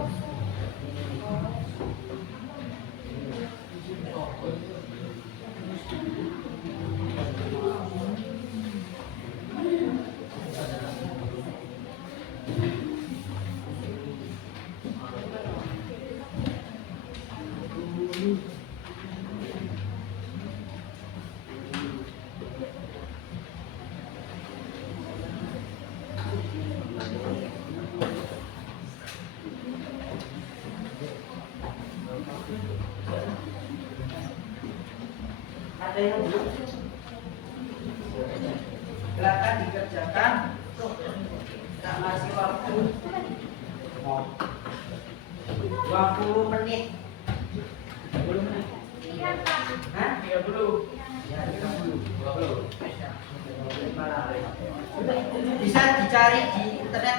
Ada yang belum? Silakan dikerjakan. Tak masih waktu 20 menit. 30 menit. Hah? 30. Ya, 30. 20. Bisa dicari di internet,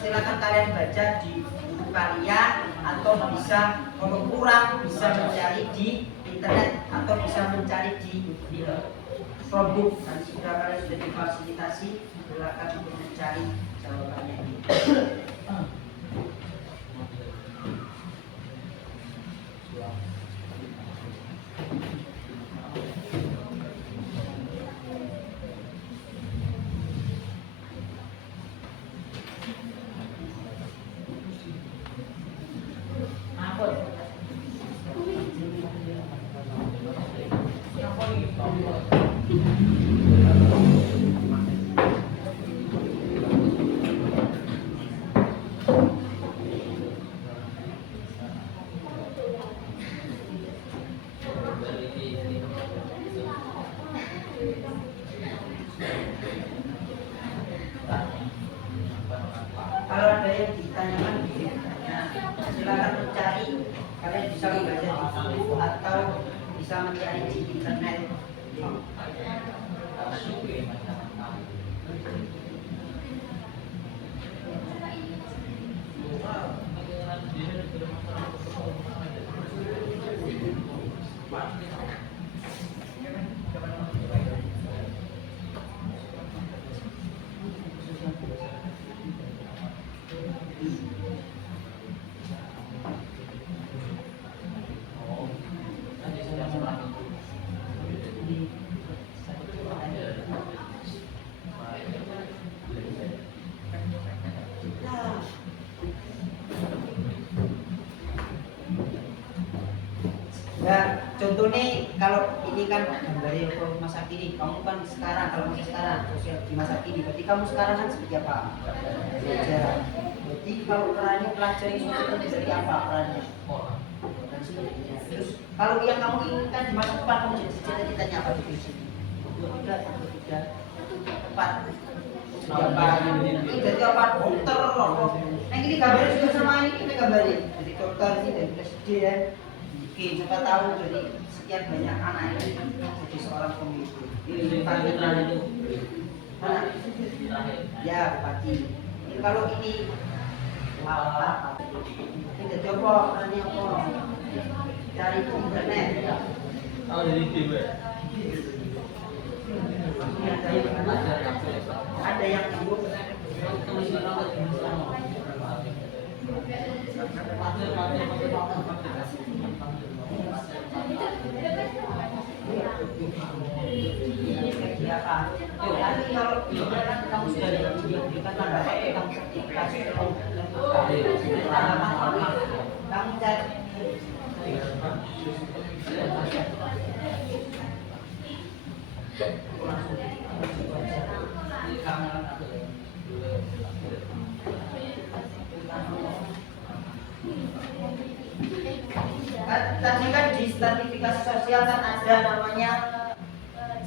silakan kalian baca di buku kalian, atau bisa kalau kurang bisa mencari di internet atau bisa mencari di Chromebook. Dan sudah kalian sudah difasilitasi, silakan untuk mencari jawabannya. yang ditanyakan nah, silakan mencari. Kalian bisa membaca di buku atau bisa mencari di internet. Ya, contohnya kalau ini kan dari masa kini, kamu kan sekarang kalau masa sekarang sosial di masa kini, berarti kamu sekarang kan seperti apa? Belajar. Berarti kalau perannya pelajari sosial itu seperti apa perannya? Dan sebagainya. Terus kalau yang kamu inginkan di masa depan kamu jadi cita-citanya apa di sini? 2, 3, 1, 3, 4. Jadi apa? Ini jadi apa? Dokter loh. Nah ini gambarnya juga sama ini gambarnya. Jadi dokter ini dari presiden. Oke, siapa tahu jadi sekian banyak anak ini jadi seorang pemimpin. Ini itu. Mana? Ya, bupati. Ini kalau ini apa? Kita coba perannya apa? Cari di internet. Oh, jadi TV. Ada yang ibu nanti kalau kamu sudah diberikan tanda kamu sertifikasi kamu cari tadi kan di sertifikasi sosial kan ada namanya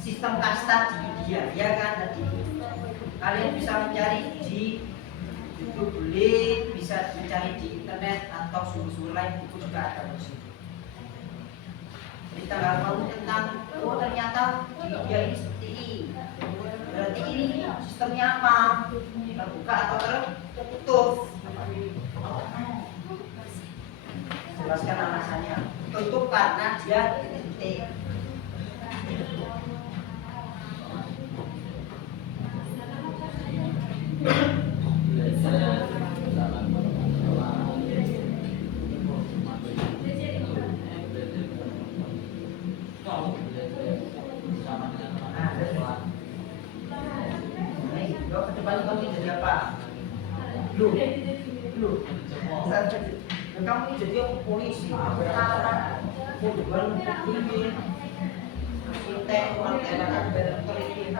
sistem kasta di India, ya kan tadi. Kalian bisa mencari di YouTube, boleh bisa mencari di internet atau sumber-sumber lain itu juga ada di situ. Jadi tanggal tahu tentang oh ternyata di India ini seperti ini. Berarti ini sistemnya apa? Terbuka atau tertutup? Jelaskan alasannya. Tutup karena dia titik. Kedepan kamu jadi apa? Lu. Kamu jadi polisi, tentara, bukan pemimpin, intek, wartawan, televisi,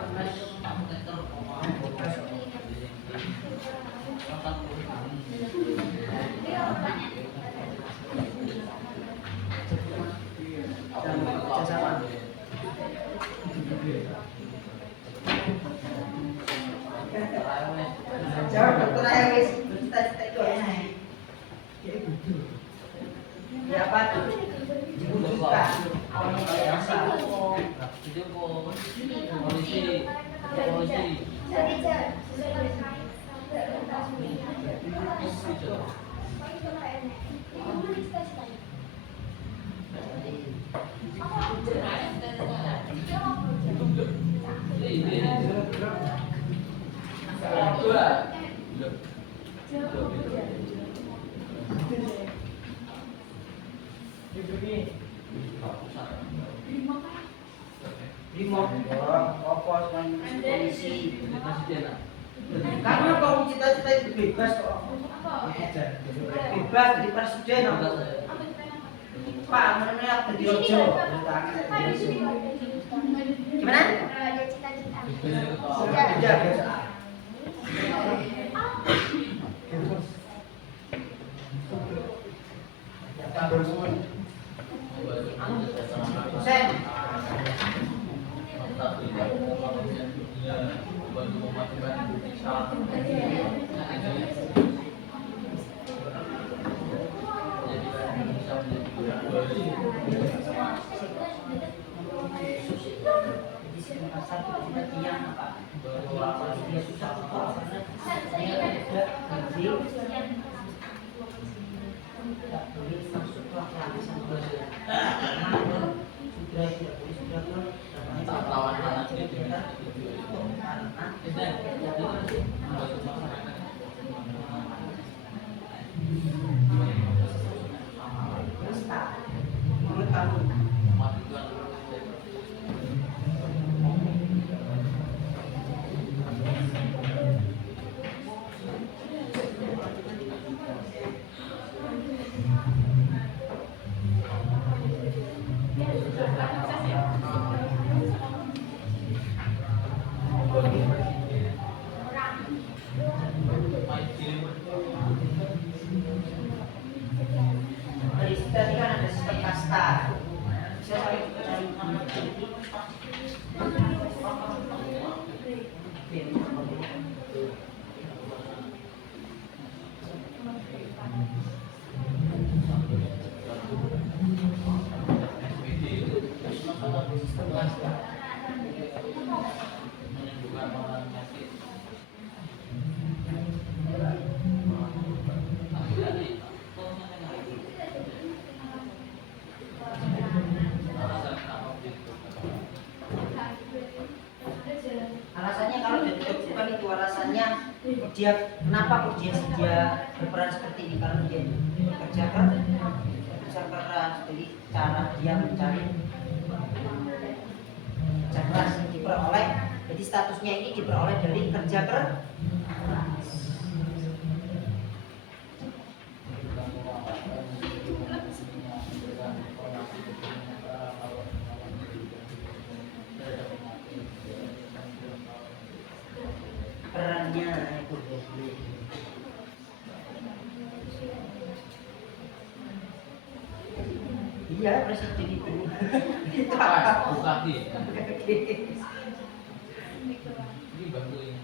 jawab dokter aja guys, cita-cita itu enak. Ya apa tuh? Dibutuhkan orang biasa. Polisi. Brimob, Kopos, polisi. Karena kalau cita-cita itu bebas kok. Bebas dari presiden. Pak, mana jadi rojo? Gimana? Ada cita-cita. Beda biasa. Sen. pasar itu sudah tiang apa? Dia susah betul karena dia tidak gaji, tidak boleh masuk ke lapisan bawah. Sudah tidak boleh sudah ke lawan anak itu karena menurut kamu tadi kan ada sistem kasta. Bisa cari alasannya kalau bukan itu alasannya dia kenapa kok dia berperan seperti ini karena dia kerja keras jadi cara dia mencari kerja keras yang diperoleh jadi statusnya ini diperoleh dari kerja keras. Perannya itu iya presiden itu Bupati ini bantuin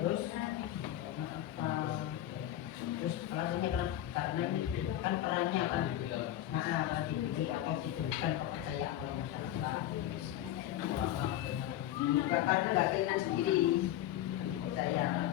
terus alasannya karena ini kan perannya kan karena diberi atau diberikan kepercayaan oleh masyarakat bukan karena nggak keinginan sendiri percaya.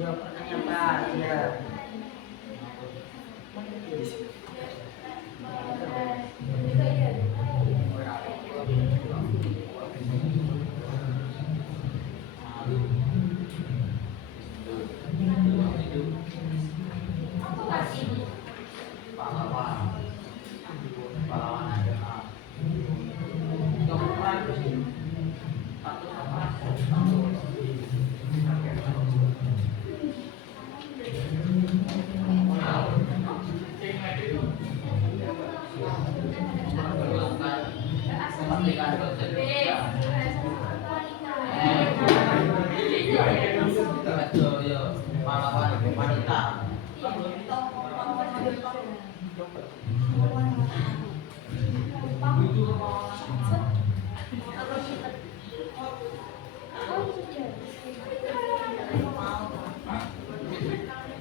Ya pertanyaan Pak, ya.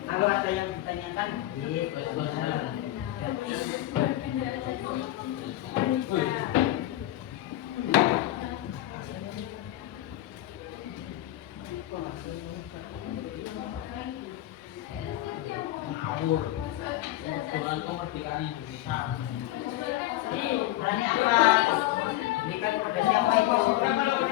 Kalau ada yang ditanyakan, ngawur Dengan kemerdekaan Indonesia. Perannya apa? Berikan kepada siapa itu?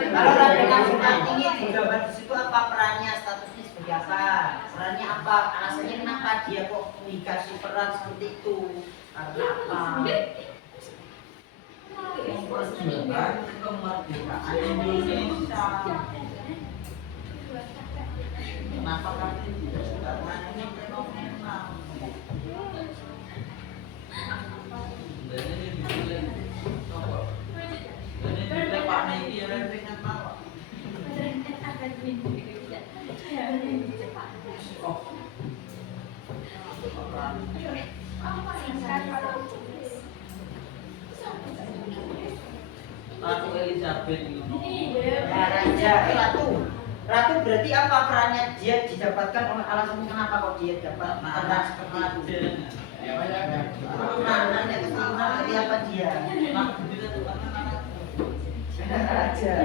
Kalau Raden Kartini dijabat di situ apa perannya? Statusnya seperti apa? Perannya apa? Alasannya kenapa dia kok dikasih peran seperti itu? Karena apa? Memperjuangkan kemerdekaan Indonesia. Kenapa Kartini tidak suka ini fenomenal? Dan ini dipilih coba. Dan ini dipilih Pak Niki rentengan apa? Oh. Ratu Elizabeth itu. Ya, raja, ratu. Ratu berarti apa perannya? Dia didapatkan oleh alasan kenapa kok dia dapat peran seperti itu? Keturunan ya, keturunan berarti apa dia? Raja.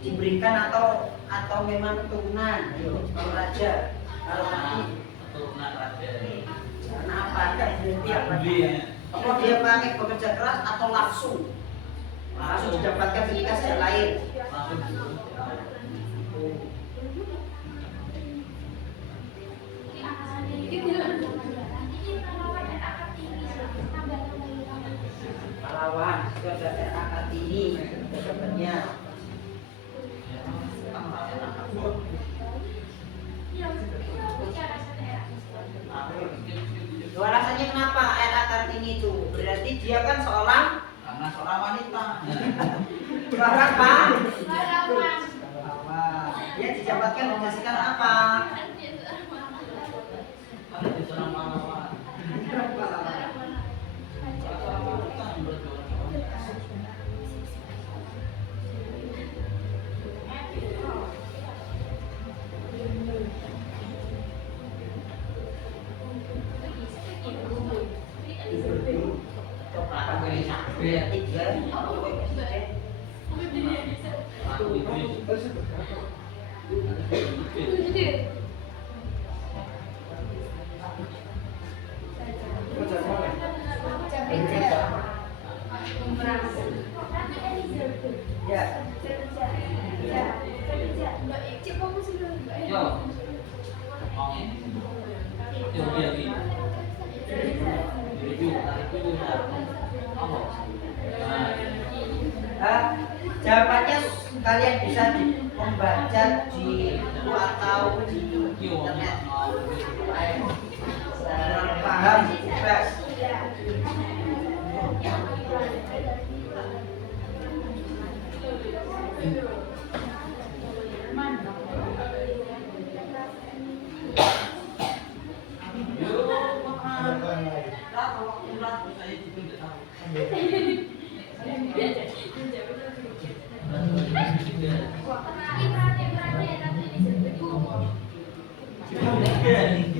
Diberikan atau memang keturunan? Kalau raja, kalau ratu Keturunan raja. karena apa? Berarti apa dia? Kalau dia pakai bekerja keras atau langsung didapatkan ketika sejak lahir. Pahlawan itu ada RA Kartini jawabannya. Alasannya kenapa RA Kartini itu? Berarti dia kan seorang Karena seorang wanita. seorang apa? Pahlawan. Dia dijabatkan menyaksikan apa? Karena dia seorang pahlawan. Berarti dia ya. Jawabannya kalian bisa membaca di buku atau di internet. Paham, bebas.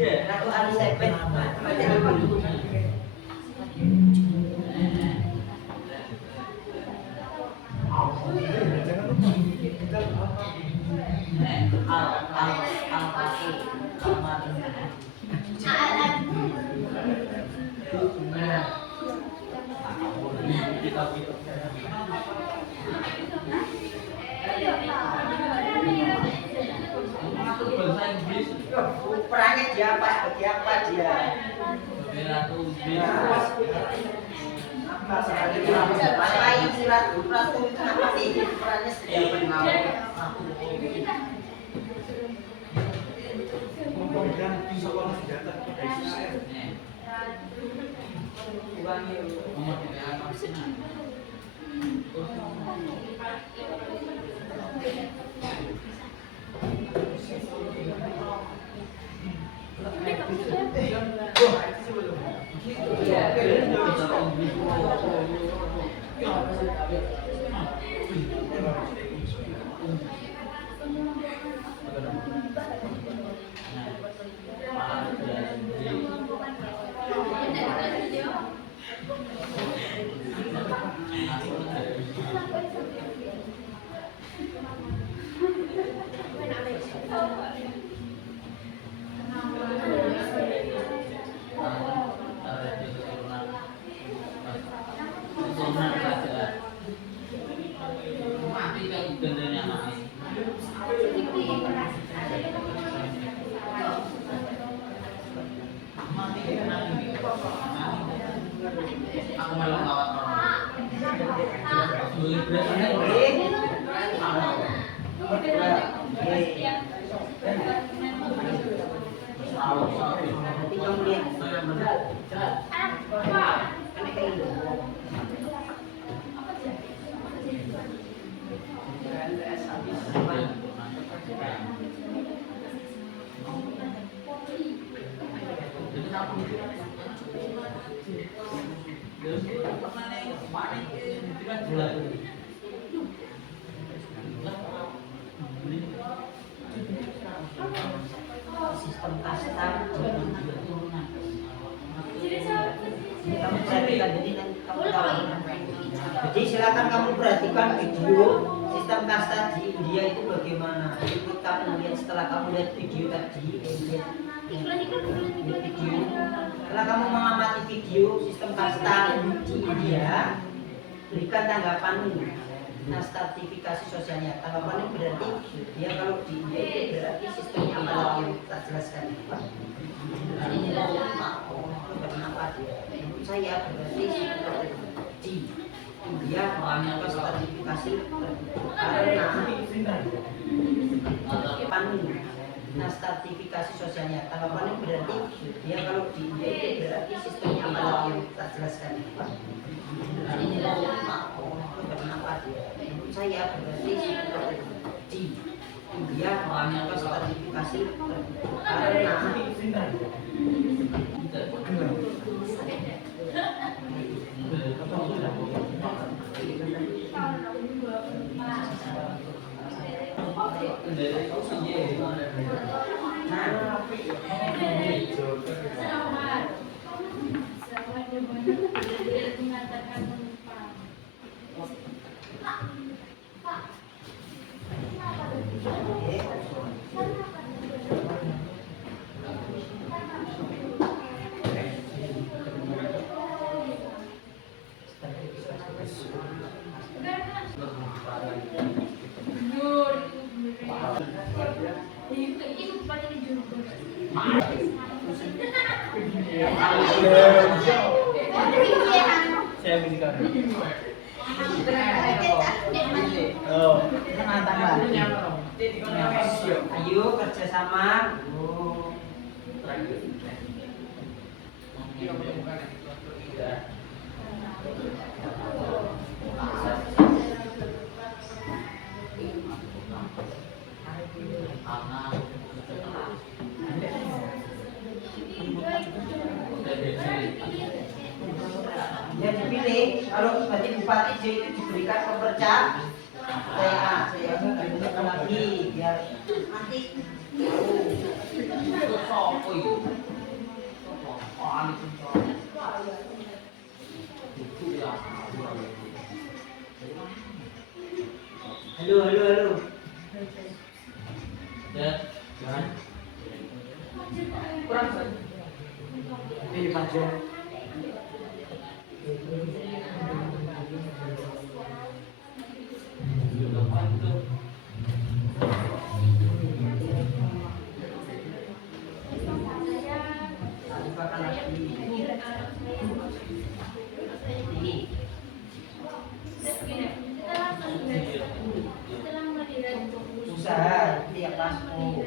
Ratu Elizabeth baca dulu. Perannya dia apa? Seperti apa dia? Apa yang si ratu itu apa sih? Perannya seperti apa? Memberikan sekolah senjata kepada Israel. Mati kan gendenya anaknya. Mati kan anaknya. Aku malah ngawat orang. Boleh berasanya Nanti kamu lihat. Karena kayak gitu. Sistem kasta ini kamu perhatikan, jadi nanti kamu tahu. Jadi silakan kamu perhatikan video sistem kasta di India itu bagaimana. Ikut kamu lihat setelah kamu lihat video tadi, lihat video. Setelah kamu mengamati video sistem kasta di India, berikan tanggapanmu. Nah, stratifikasi sosialnya, tanggapannya berarti dia kalau di India itu berarti sistemnya apa lagi yang kita jelaskan. Kenapa dia? Menurut saya berarti di India menganggap stratifikasi karena pandu. Nah, stratifikasi sosialnya, tanggapannya berarti dia kalau di India itu berarti sistemnya apa lagi yang kita jelaskan. Kenapa dia? Menurut saya berarti di India menganggap stratifikasi karena Saya bisikan. Ayo kerjasama. Dia dipilih kalau sebagai bupati dia itu diberikan pekerjaan saya diberikan lagi biar nanti halo Ya, jangan. Kurang satu. Ini panjang. usaha tiap pasku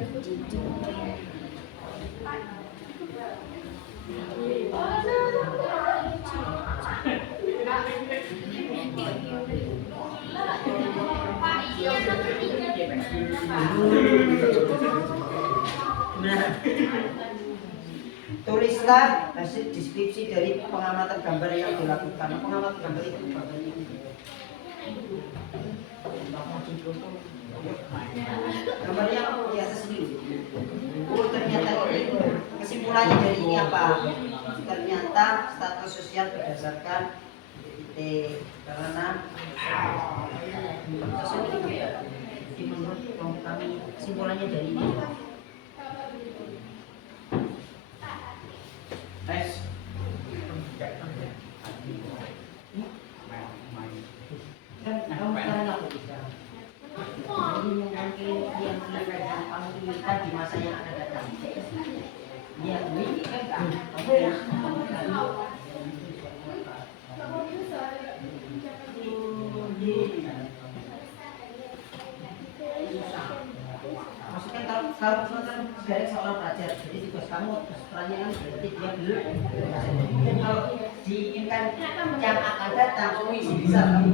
Nah, tulislah hasil deskripsi dari pengamatan gambar yang dilakukan. Pengamatan gambar itu gambarnya ini. Gambarnya di atas ini. Oh, ternyata ini kesimpulannya dari ini apa? Ternyata status sosial berdasarkan titik karena sosial itu menurut kami kesimpulannya dari ini. Nice. Kamu sekarang aku bisa. Ini nanti yang dilakukan kamu tuliskan di masa yang akan datang. Ya, ini kan maksudnya kalau sebagai seorang pelajar, jadi tugas kamu pertanyaan berarti dia belum. Kalau diinginkan yang akan datang, bisa kamu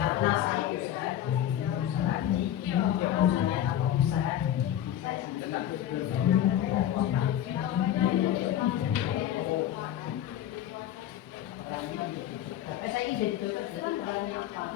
karena saya usaha di usahanya apa usaha saya tetap saya ini jadi dokter jadi perannya apa?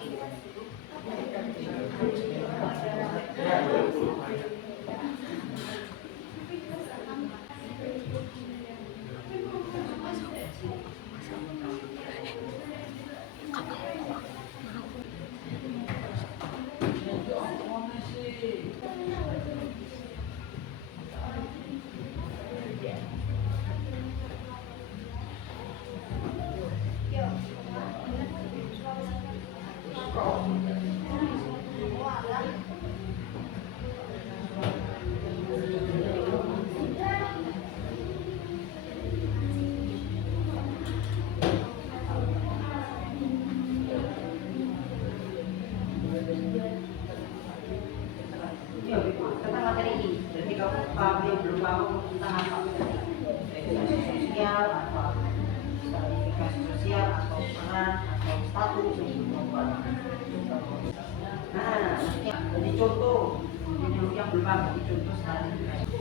Tentang materi ini, berarti kamu paham yang belum paham tentang apa? Edukasi sosial, atau stratifikasi sosial, atau peran, atau status nah, jadi contoh yang belum paham, jadi contoh stratifikasi.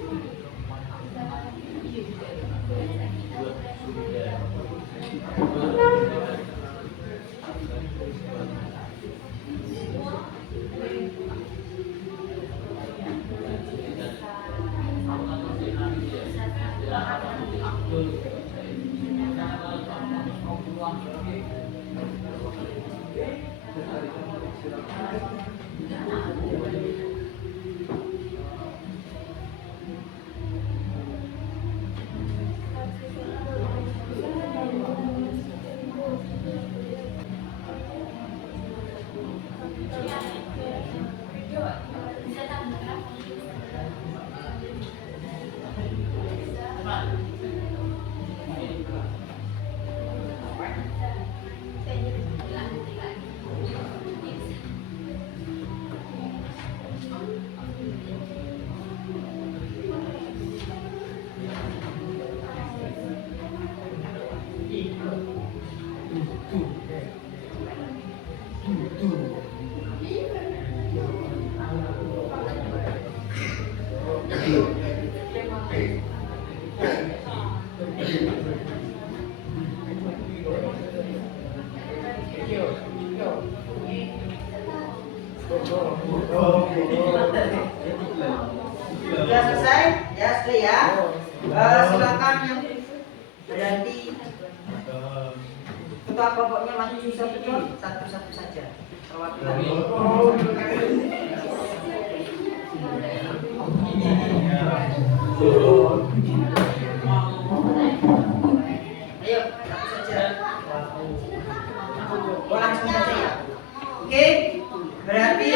Sudah selesai? Ya, sudah ya. Silakan yang berarti ketua kelompoknya maju satu-satu saja. Perwakilan. Ayo, satu saja. Langsung saja ya. Oke, berarti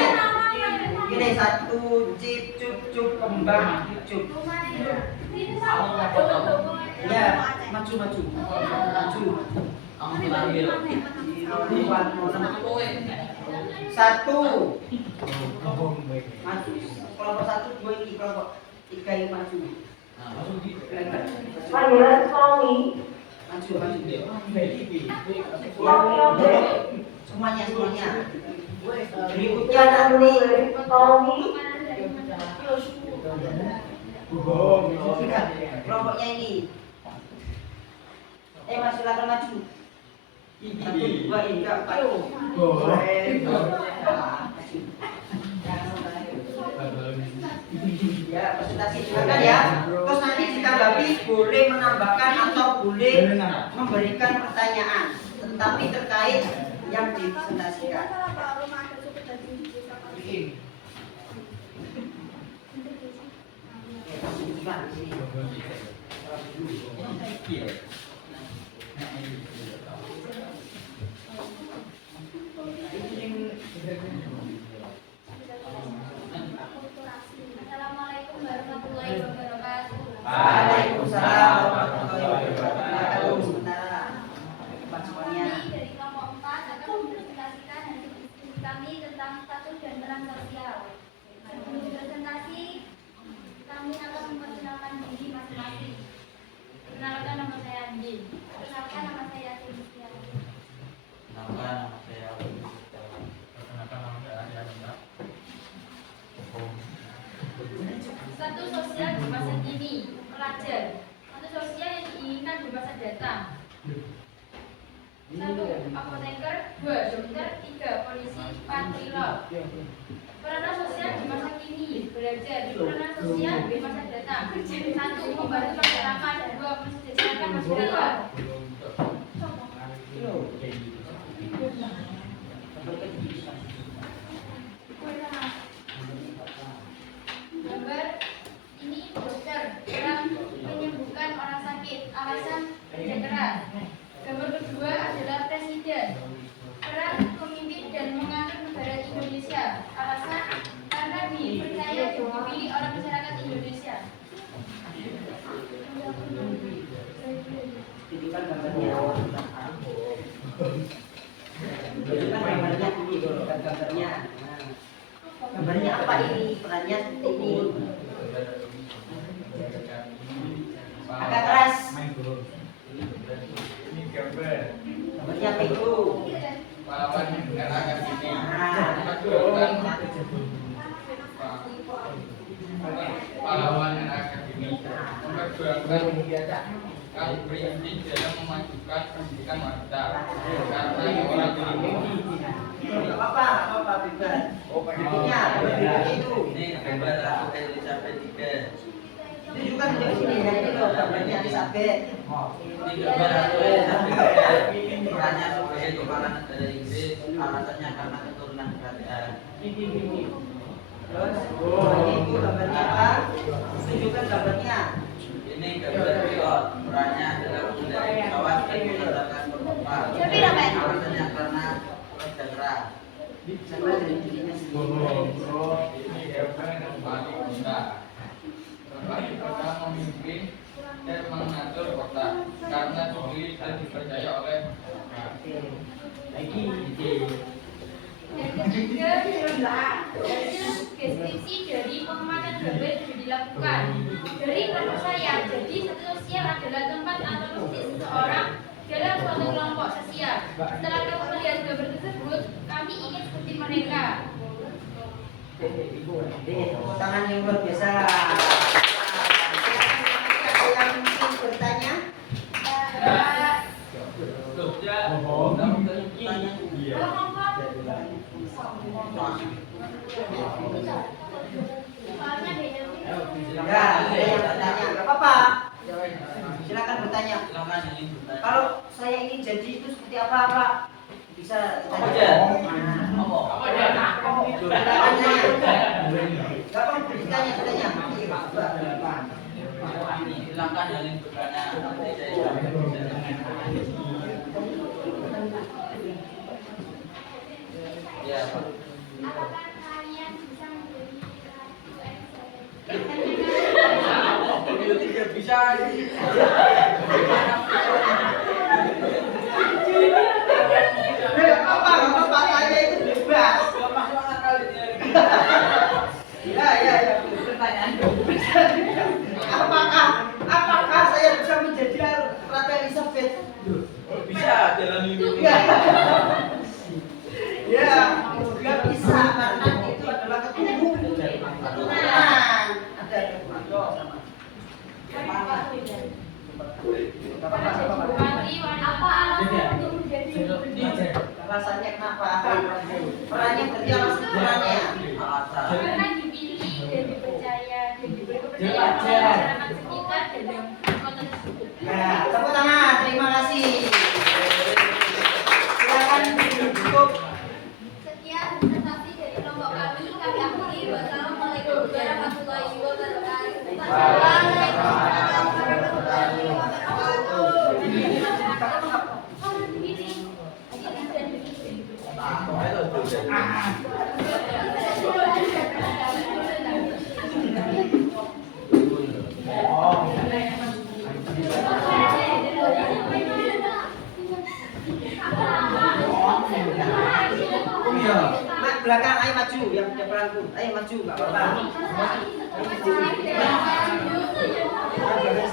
ini satu cip cup cup kembang cup. Ya, maju. Kamu dipanggil. Buat Satu. Maju. Kelompok satu, dua ini, kelompok tiga ini maju. Panggilan suami. Maju, maju. Suami oke. Semuanya. Berikutnya nanti Suami. kelompoknya ini. Mas silakan maju. Satu, dua, tiga, empat. Ya, presentasi silakan ya. Terus nanti ditanggapi boleh menambahkan atau boleh memberikan pertanyaan, tetapi terkait yang dipresentasikan. Assalamualaikum warahmatullahi wabarakatuh. Waalaikumsalam warahmatullahi wabarakatuh. Sebentar, Pak semuanya. Kami dari kelompok 4 akan mempresentasikan hasil diskusi kami tentang status dan peran sosial. Sebelum presentasi, kami akan memperkenalkan diri masing-masing. Perkenalkan, nama saya Andi. Perkenalkan, nama saya Cynthia. Nama saya Status sosial di masa kini, pelajar. Status sosial yang diinginkan di masa datang. 1. Apoteker. 2. Dokter. 3. Polisi. 4. Pilot. Peranan sosial di masa kini, belajar. Peranan sosial di masa datang. 1. Membantu masyarakat. 2. Mensejahterakan masyarakat. Gambar ini dokter, peran menyembuhkan orang sakit, alasan kerja keras. Gambar kedua adalah presiden, peran memimpin dan mengatur negara Indonesia, alasan karena dipercaya dan dipilih oleh masyarakat Indonesia. Tunjukkan gambarnya. Tunjukkan gambarnya ini, tunjukkan gambarnya. Nah, gambarnya apa ini? Perannya seperti ini. Agak keras. Gambarnya apa itu? Pahlawan yang akan ini Nah, pahlawan yang akan ini memperjuangkan hak prinsip dalam memajukan pendidikan wanita karena orang nggak apa-apa, bebas. Berikutnya, berikutnya itu. ini gambar Ratu Elizabeth III. Tunjukkan di sini, nah ini loh gambarnya Elizabeth. Ini gambar Ratu Elizabeth III. Perannya sebagai kepala negara Inggris, alasannya karena keturunan kerajaan. Terus, itu gambarnya apa? Tunjukkan gambarnya. Ini gambar pilot, perannya adalah mengendarai pesawat dan mengantarkan penumpang. Tapi namanya? Alasannya karena kerja keras. Sama dari dirinya sendiri. ini gambar yang paling besar. Tetapi pernah memimpin dan mengatur kota karena dipilih dan dipercaya oleh masyarakat. Dan ketiga, hasil deskripsi dari pengamatan gambar sudah dilakukan. Dari kelompok saya, jadi satu sosial adalah tempat atau posisi seseorang dalam suatu kelompok sosial. Setelah kami melihat gambar tersebut, kami ingin seperti mereka. Tepuk tangan yang luar biasa. Ada yang ingin bertanya? Ya, ada yang bertanya, nggak apa-apa. Silakan bertanya. Silakan yang ingin bertanya. Kalau saya ingin jadi itu seperti apa, Pak? Bisa Apa ditanya. aja? Nah, Apa? silakan tanya. Nggak apa-apa, ditanya. Silakan yang ingin bertanya. Nanti saya jawab. Ya, Pak. Apakah kalian bisa menjadi Itu tidak bisa. Nggak apa-apa, tanya itu bebas. berarti alasan ukurannya. Alasan. Karena dipilih dan dipercaya dan diberi kepercayaan Jelas, oleh jelas. masyarakat sekitar dalam kota tersebut. Nah, tepuk tangan, terima kasih. Silakan cukup. Sekian presentasi dari kelompok kami. Kami akhiri. Wassalamualaikum warahmatullahi wabarakatuh. Waalaikumsalam warahmatullahi wabarakatuh. Mak, belakang, ayo maju, yang depanku. Ayo maju, nggak apa-apa.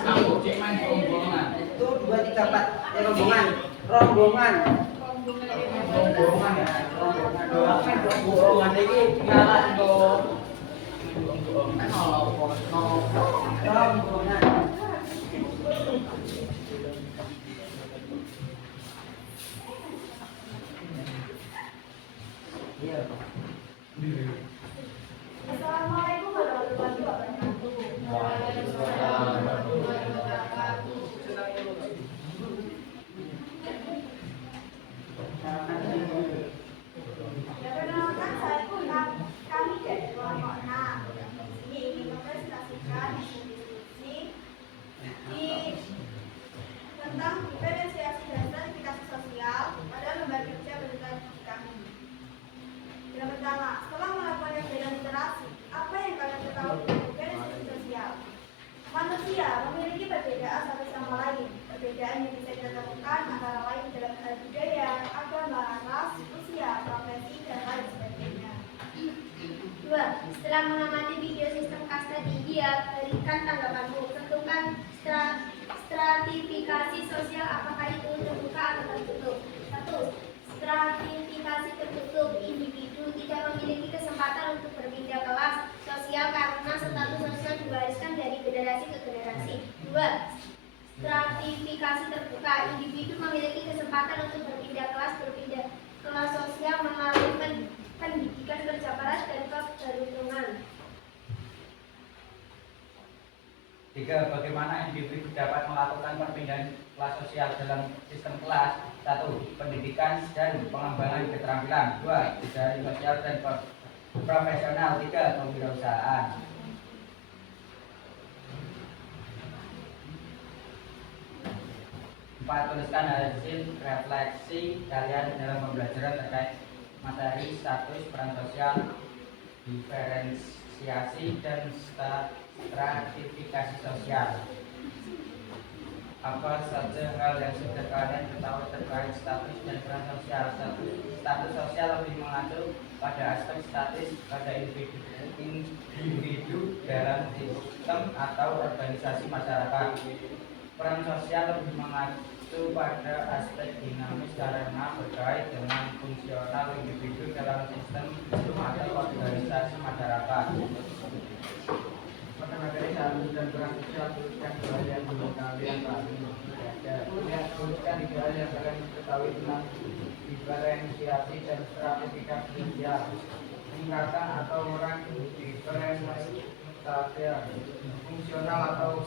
Aku cek main rombongan. Itu 2, 3, 4. Rombongan. Rombongan. Rombongan ya. Rombongan ini ngalah kok. Rombongan. Iya. Assalamualaikum warahmatullahi wabarakatuh. Perkenalkan saya Kunam, kami dari kelompok 6. Di sini ingin mempresentasikan hasil diskusi tentang diferensiasi dan sertifikasi sosial pada lembaga kerja berdasarkan kami. Yang pertama, setelah melakukan kajian literasi, apa yang kalian ketahui tentang diferensiasi sosial? Manusia memiliki perbedaan satu sama lain. Perbedaan yang bisa kita temukan antara lain dalam hal budaya, agama, ras, usia, profesi, dan lain sebagainya. 2. Setelah mengamati video sistem kasta tinggi, berikan tanggapanmu. Tentukan stratifikasi sosial, apakah itu terbuka atau tertutup. 1. Stratifikasi tertutup, individu tidak memiliki kesempatan untuk berpindah kelas sosial karena status sosial diwariskan dari generasi ke generasi. 2. Stratifikasi terbuka, individu memiliki kesempatan untuk berpindah kelas sosial melalui pendidikan kerja keras dan keberuntungan. 3. Bagaimana individu dapat melakukan perpindahan kelas sosial dalam sistem kelas? 1. Pendidikan dan pengembangan keterampilan. 2. Jejaring sosial dan profesional. 3. Kewirausahaan. 4. Tuliskan hasil refleksi kalian dalam pembelajaran terkait materi status peran sosial, diferensiasi dan stratifikasi sosial. Apa saja hal yang sudah kalian ketahui terkait status dan peran sosial? Status sosial lebih mengacu pada aspek status pada individu dalam sistem atau organisasi masyarakat. Peran sosial lebih mengacu pada aspek dinamis karena berkait dengan fungsional individu dalam sistem atau organisasi masyarakat. Pada materi status dan peran sosial, tuliskan hal yang belum kalian ketahui. Tuliskan 3 hal yang kalian ketahui tentang diferensiasi dan stratifikasi sosial. Tingkatan atau orang diferensiasi fungsional atau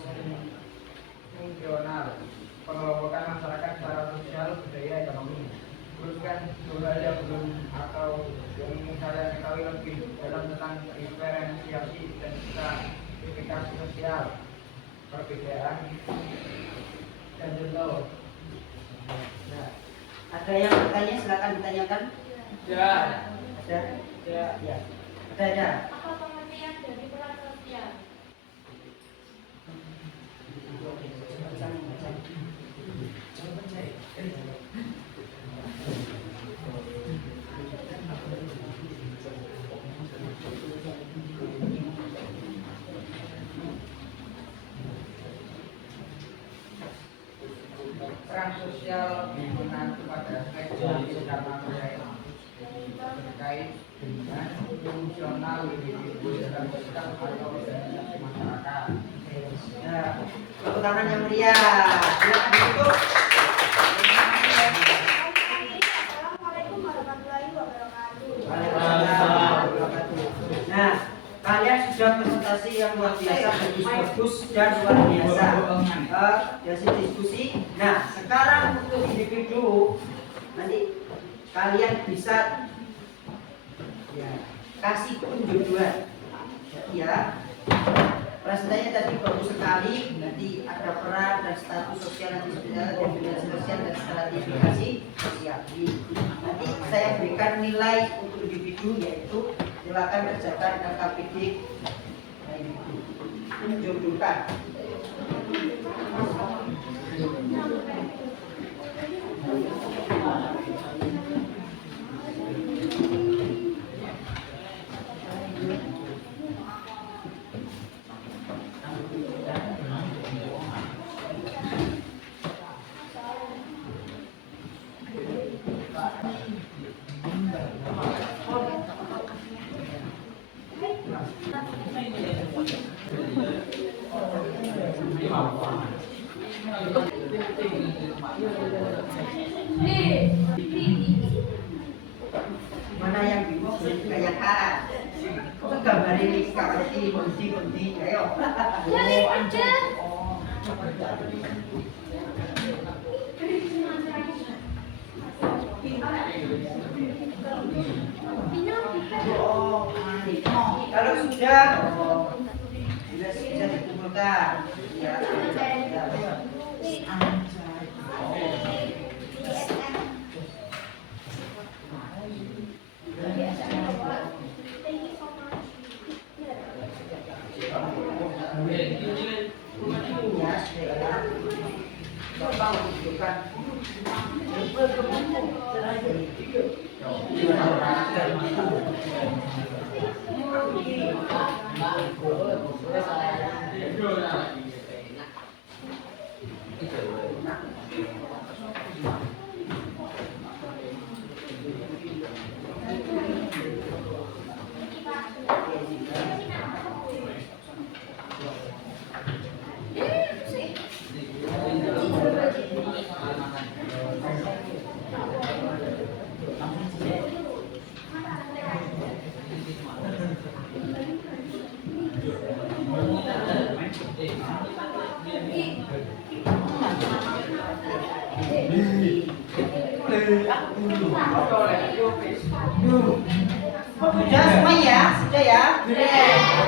fungsional, pengelompokan masyarakat secara sosial, budaya, ekonomi. Tuliskan 2 hal yang belum atau yang ingin kalian ketahui lebih dalam tentang diferensiasi dan stratifikasi sosial, perbedaan dan contoh. Nah, ada yang bertanya, silakan ditanyakan. Ya. Ada? Ya. Ya. Ada. Apa pengertian dari peran sosial? Peran sosial mengacu pada aspek karena terkait dengan fungsional individu dalam sistem atau organisasi masyarakat. Ya, tepuk tangan yang mulia. Silakan ditutup. Assalamualaikum warahmatullahi wabarakatuh. Waalaikumsalam Nah, kalian sudah presentasi yang luar biasa, bagus dan luar biasa. Hasil diskusi. Nah, sekarang untuk individu nanti kalian bisa ya, kasih penjujuran. Ya, presentasinya tadi bagus sekali. Nanti ada peran dan status sosial, nanti definisi sosial dan stratifikasi sosial. Nanti saya berikan nilai untuk individu, yaitu silakan kerjakan LKPD tunjukkan. Mana yang bingung kayak karat. Kok gambar ini seperti kunci-kunci ayo. Kalau sudah dikumpulkan ya. Sudah semua ya? Sudah ya?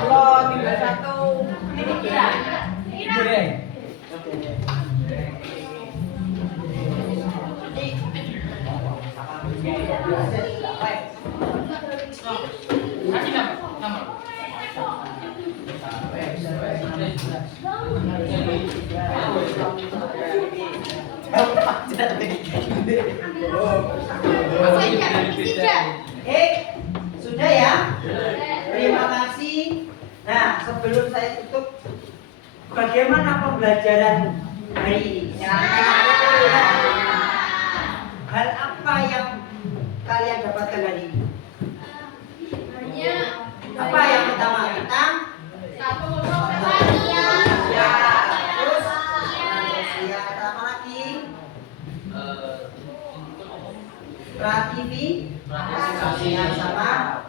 Allah, tinggal satu. Sudah ya? Terima kasih. Nah, sebelum saya tutup, bagaimana pembelajaran hari ini? Hal apa yang kalian dapatkan hari ini? Apa yang pertama? Tentang ya, terus ya, apa lagi? Sosial sama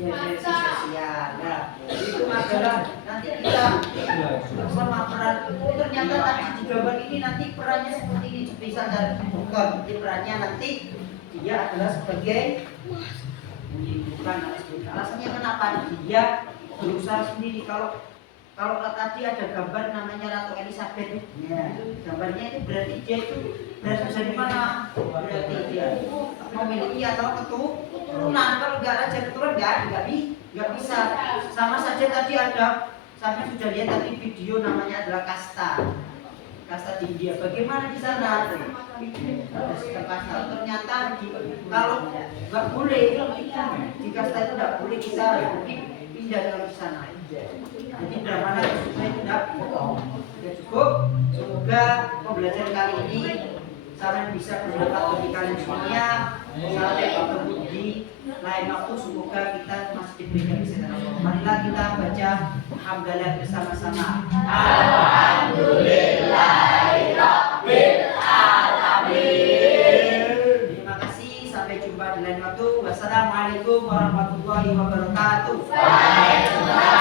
definisi sosial. Nah, itu adalah nanti kita bersama peran. Ternyata tadi di gambar ini nanti perannya seperti ini, bisa dari bukan. Jadi perannya nanti dia adalah sebagai bukan alasannya kenapa dia berusaha sendiri. Kalau tadi ada gambar namanya Ratu Elizabeth, ya, gambarnya itu berarti dia itu berasal dari mana? Berarti dia memiliki atau keturunan. Kalau nggak raja keturunan nggak bisa. Sama saja tadi ada, sampai sudah lihat tadi video namanya adalah kasta di India. Bagaimana di sana? Ada sistem kasta. Ternyata kalau nggak boleh di kasta itu nggak boleh kita pindah dalam sana. Jadi mana supaya tidak bohong. Ya cukup. Semoga pembelajaran kali ini sangat bisa bermanfaat bagi kalian semuanya. Sampai bertemu di lain waktu. Semoga kita masih diberikan kesehatan Allah. Marilah kita baca hamdalah bersama-sama. Alhamdulillahirabbil alamin. Terima kasih. Sampai jumpa di lain waktu. Wassalamualaikum warahmatullahi wabarakatuh. Waalaikumsalam.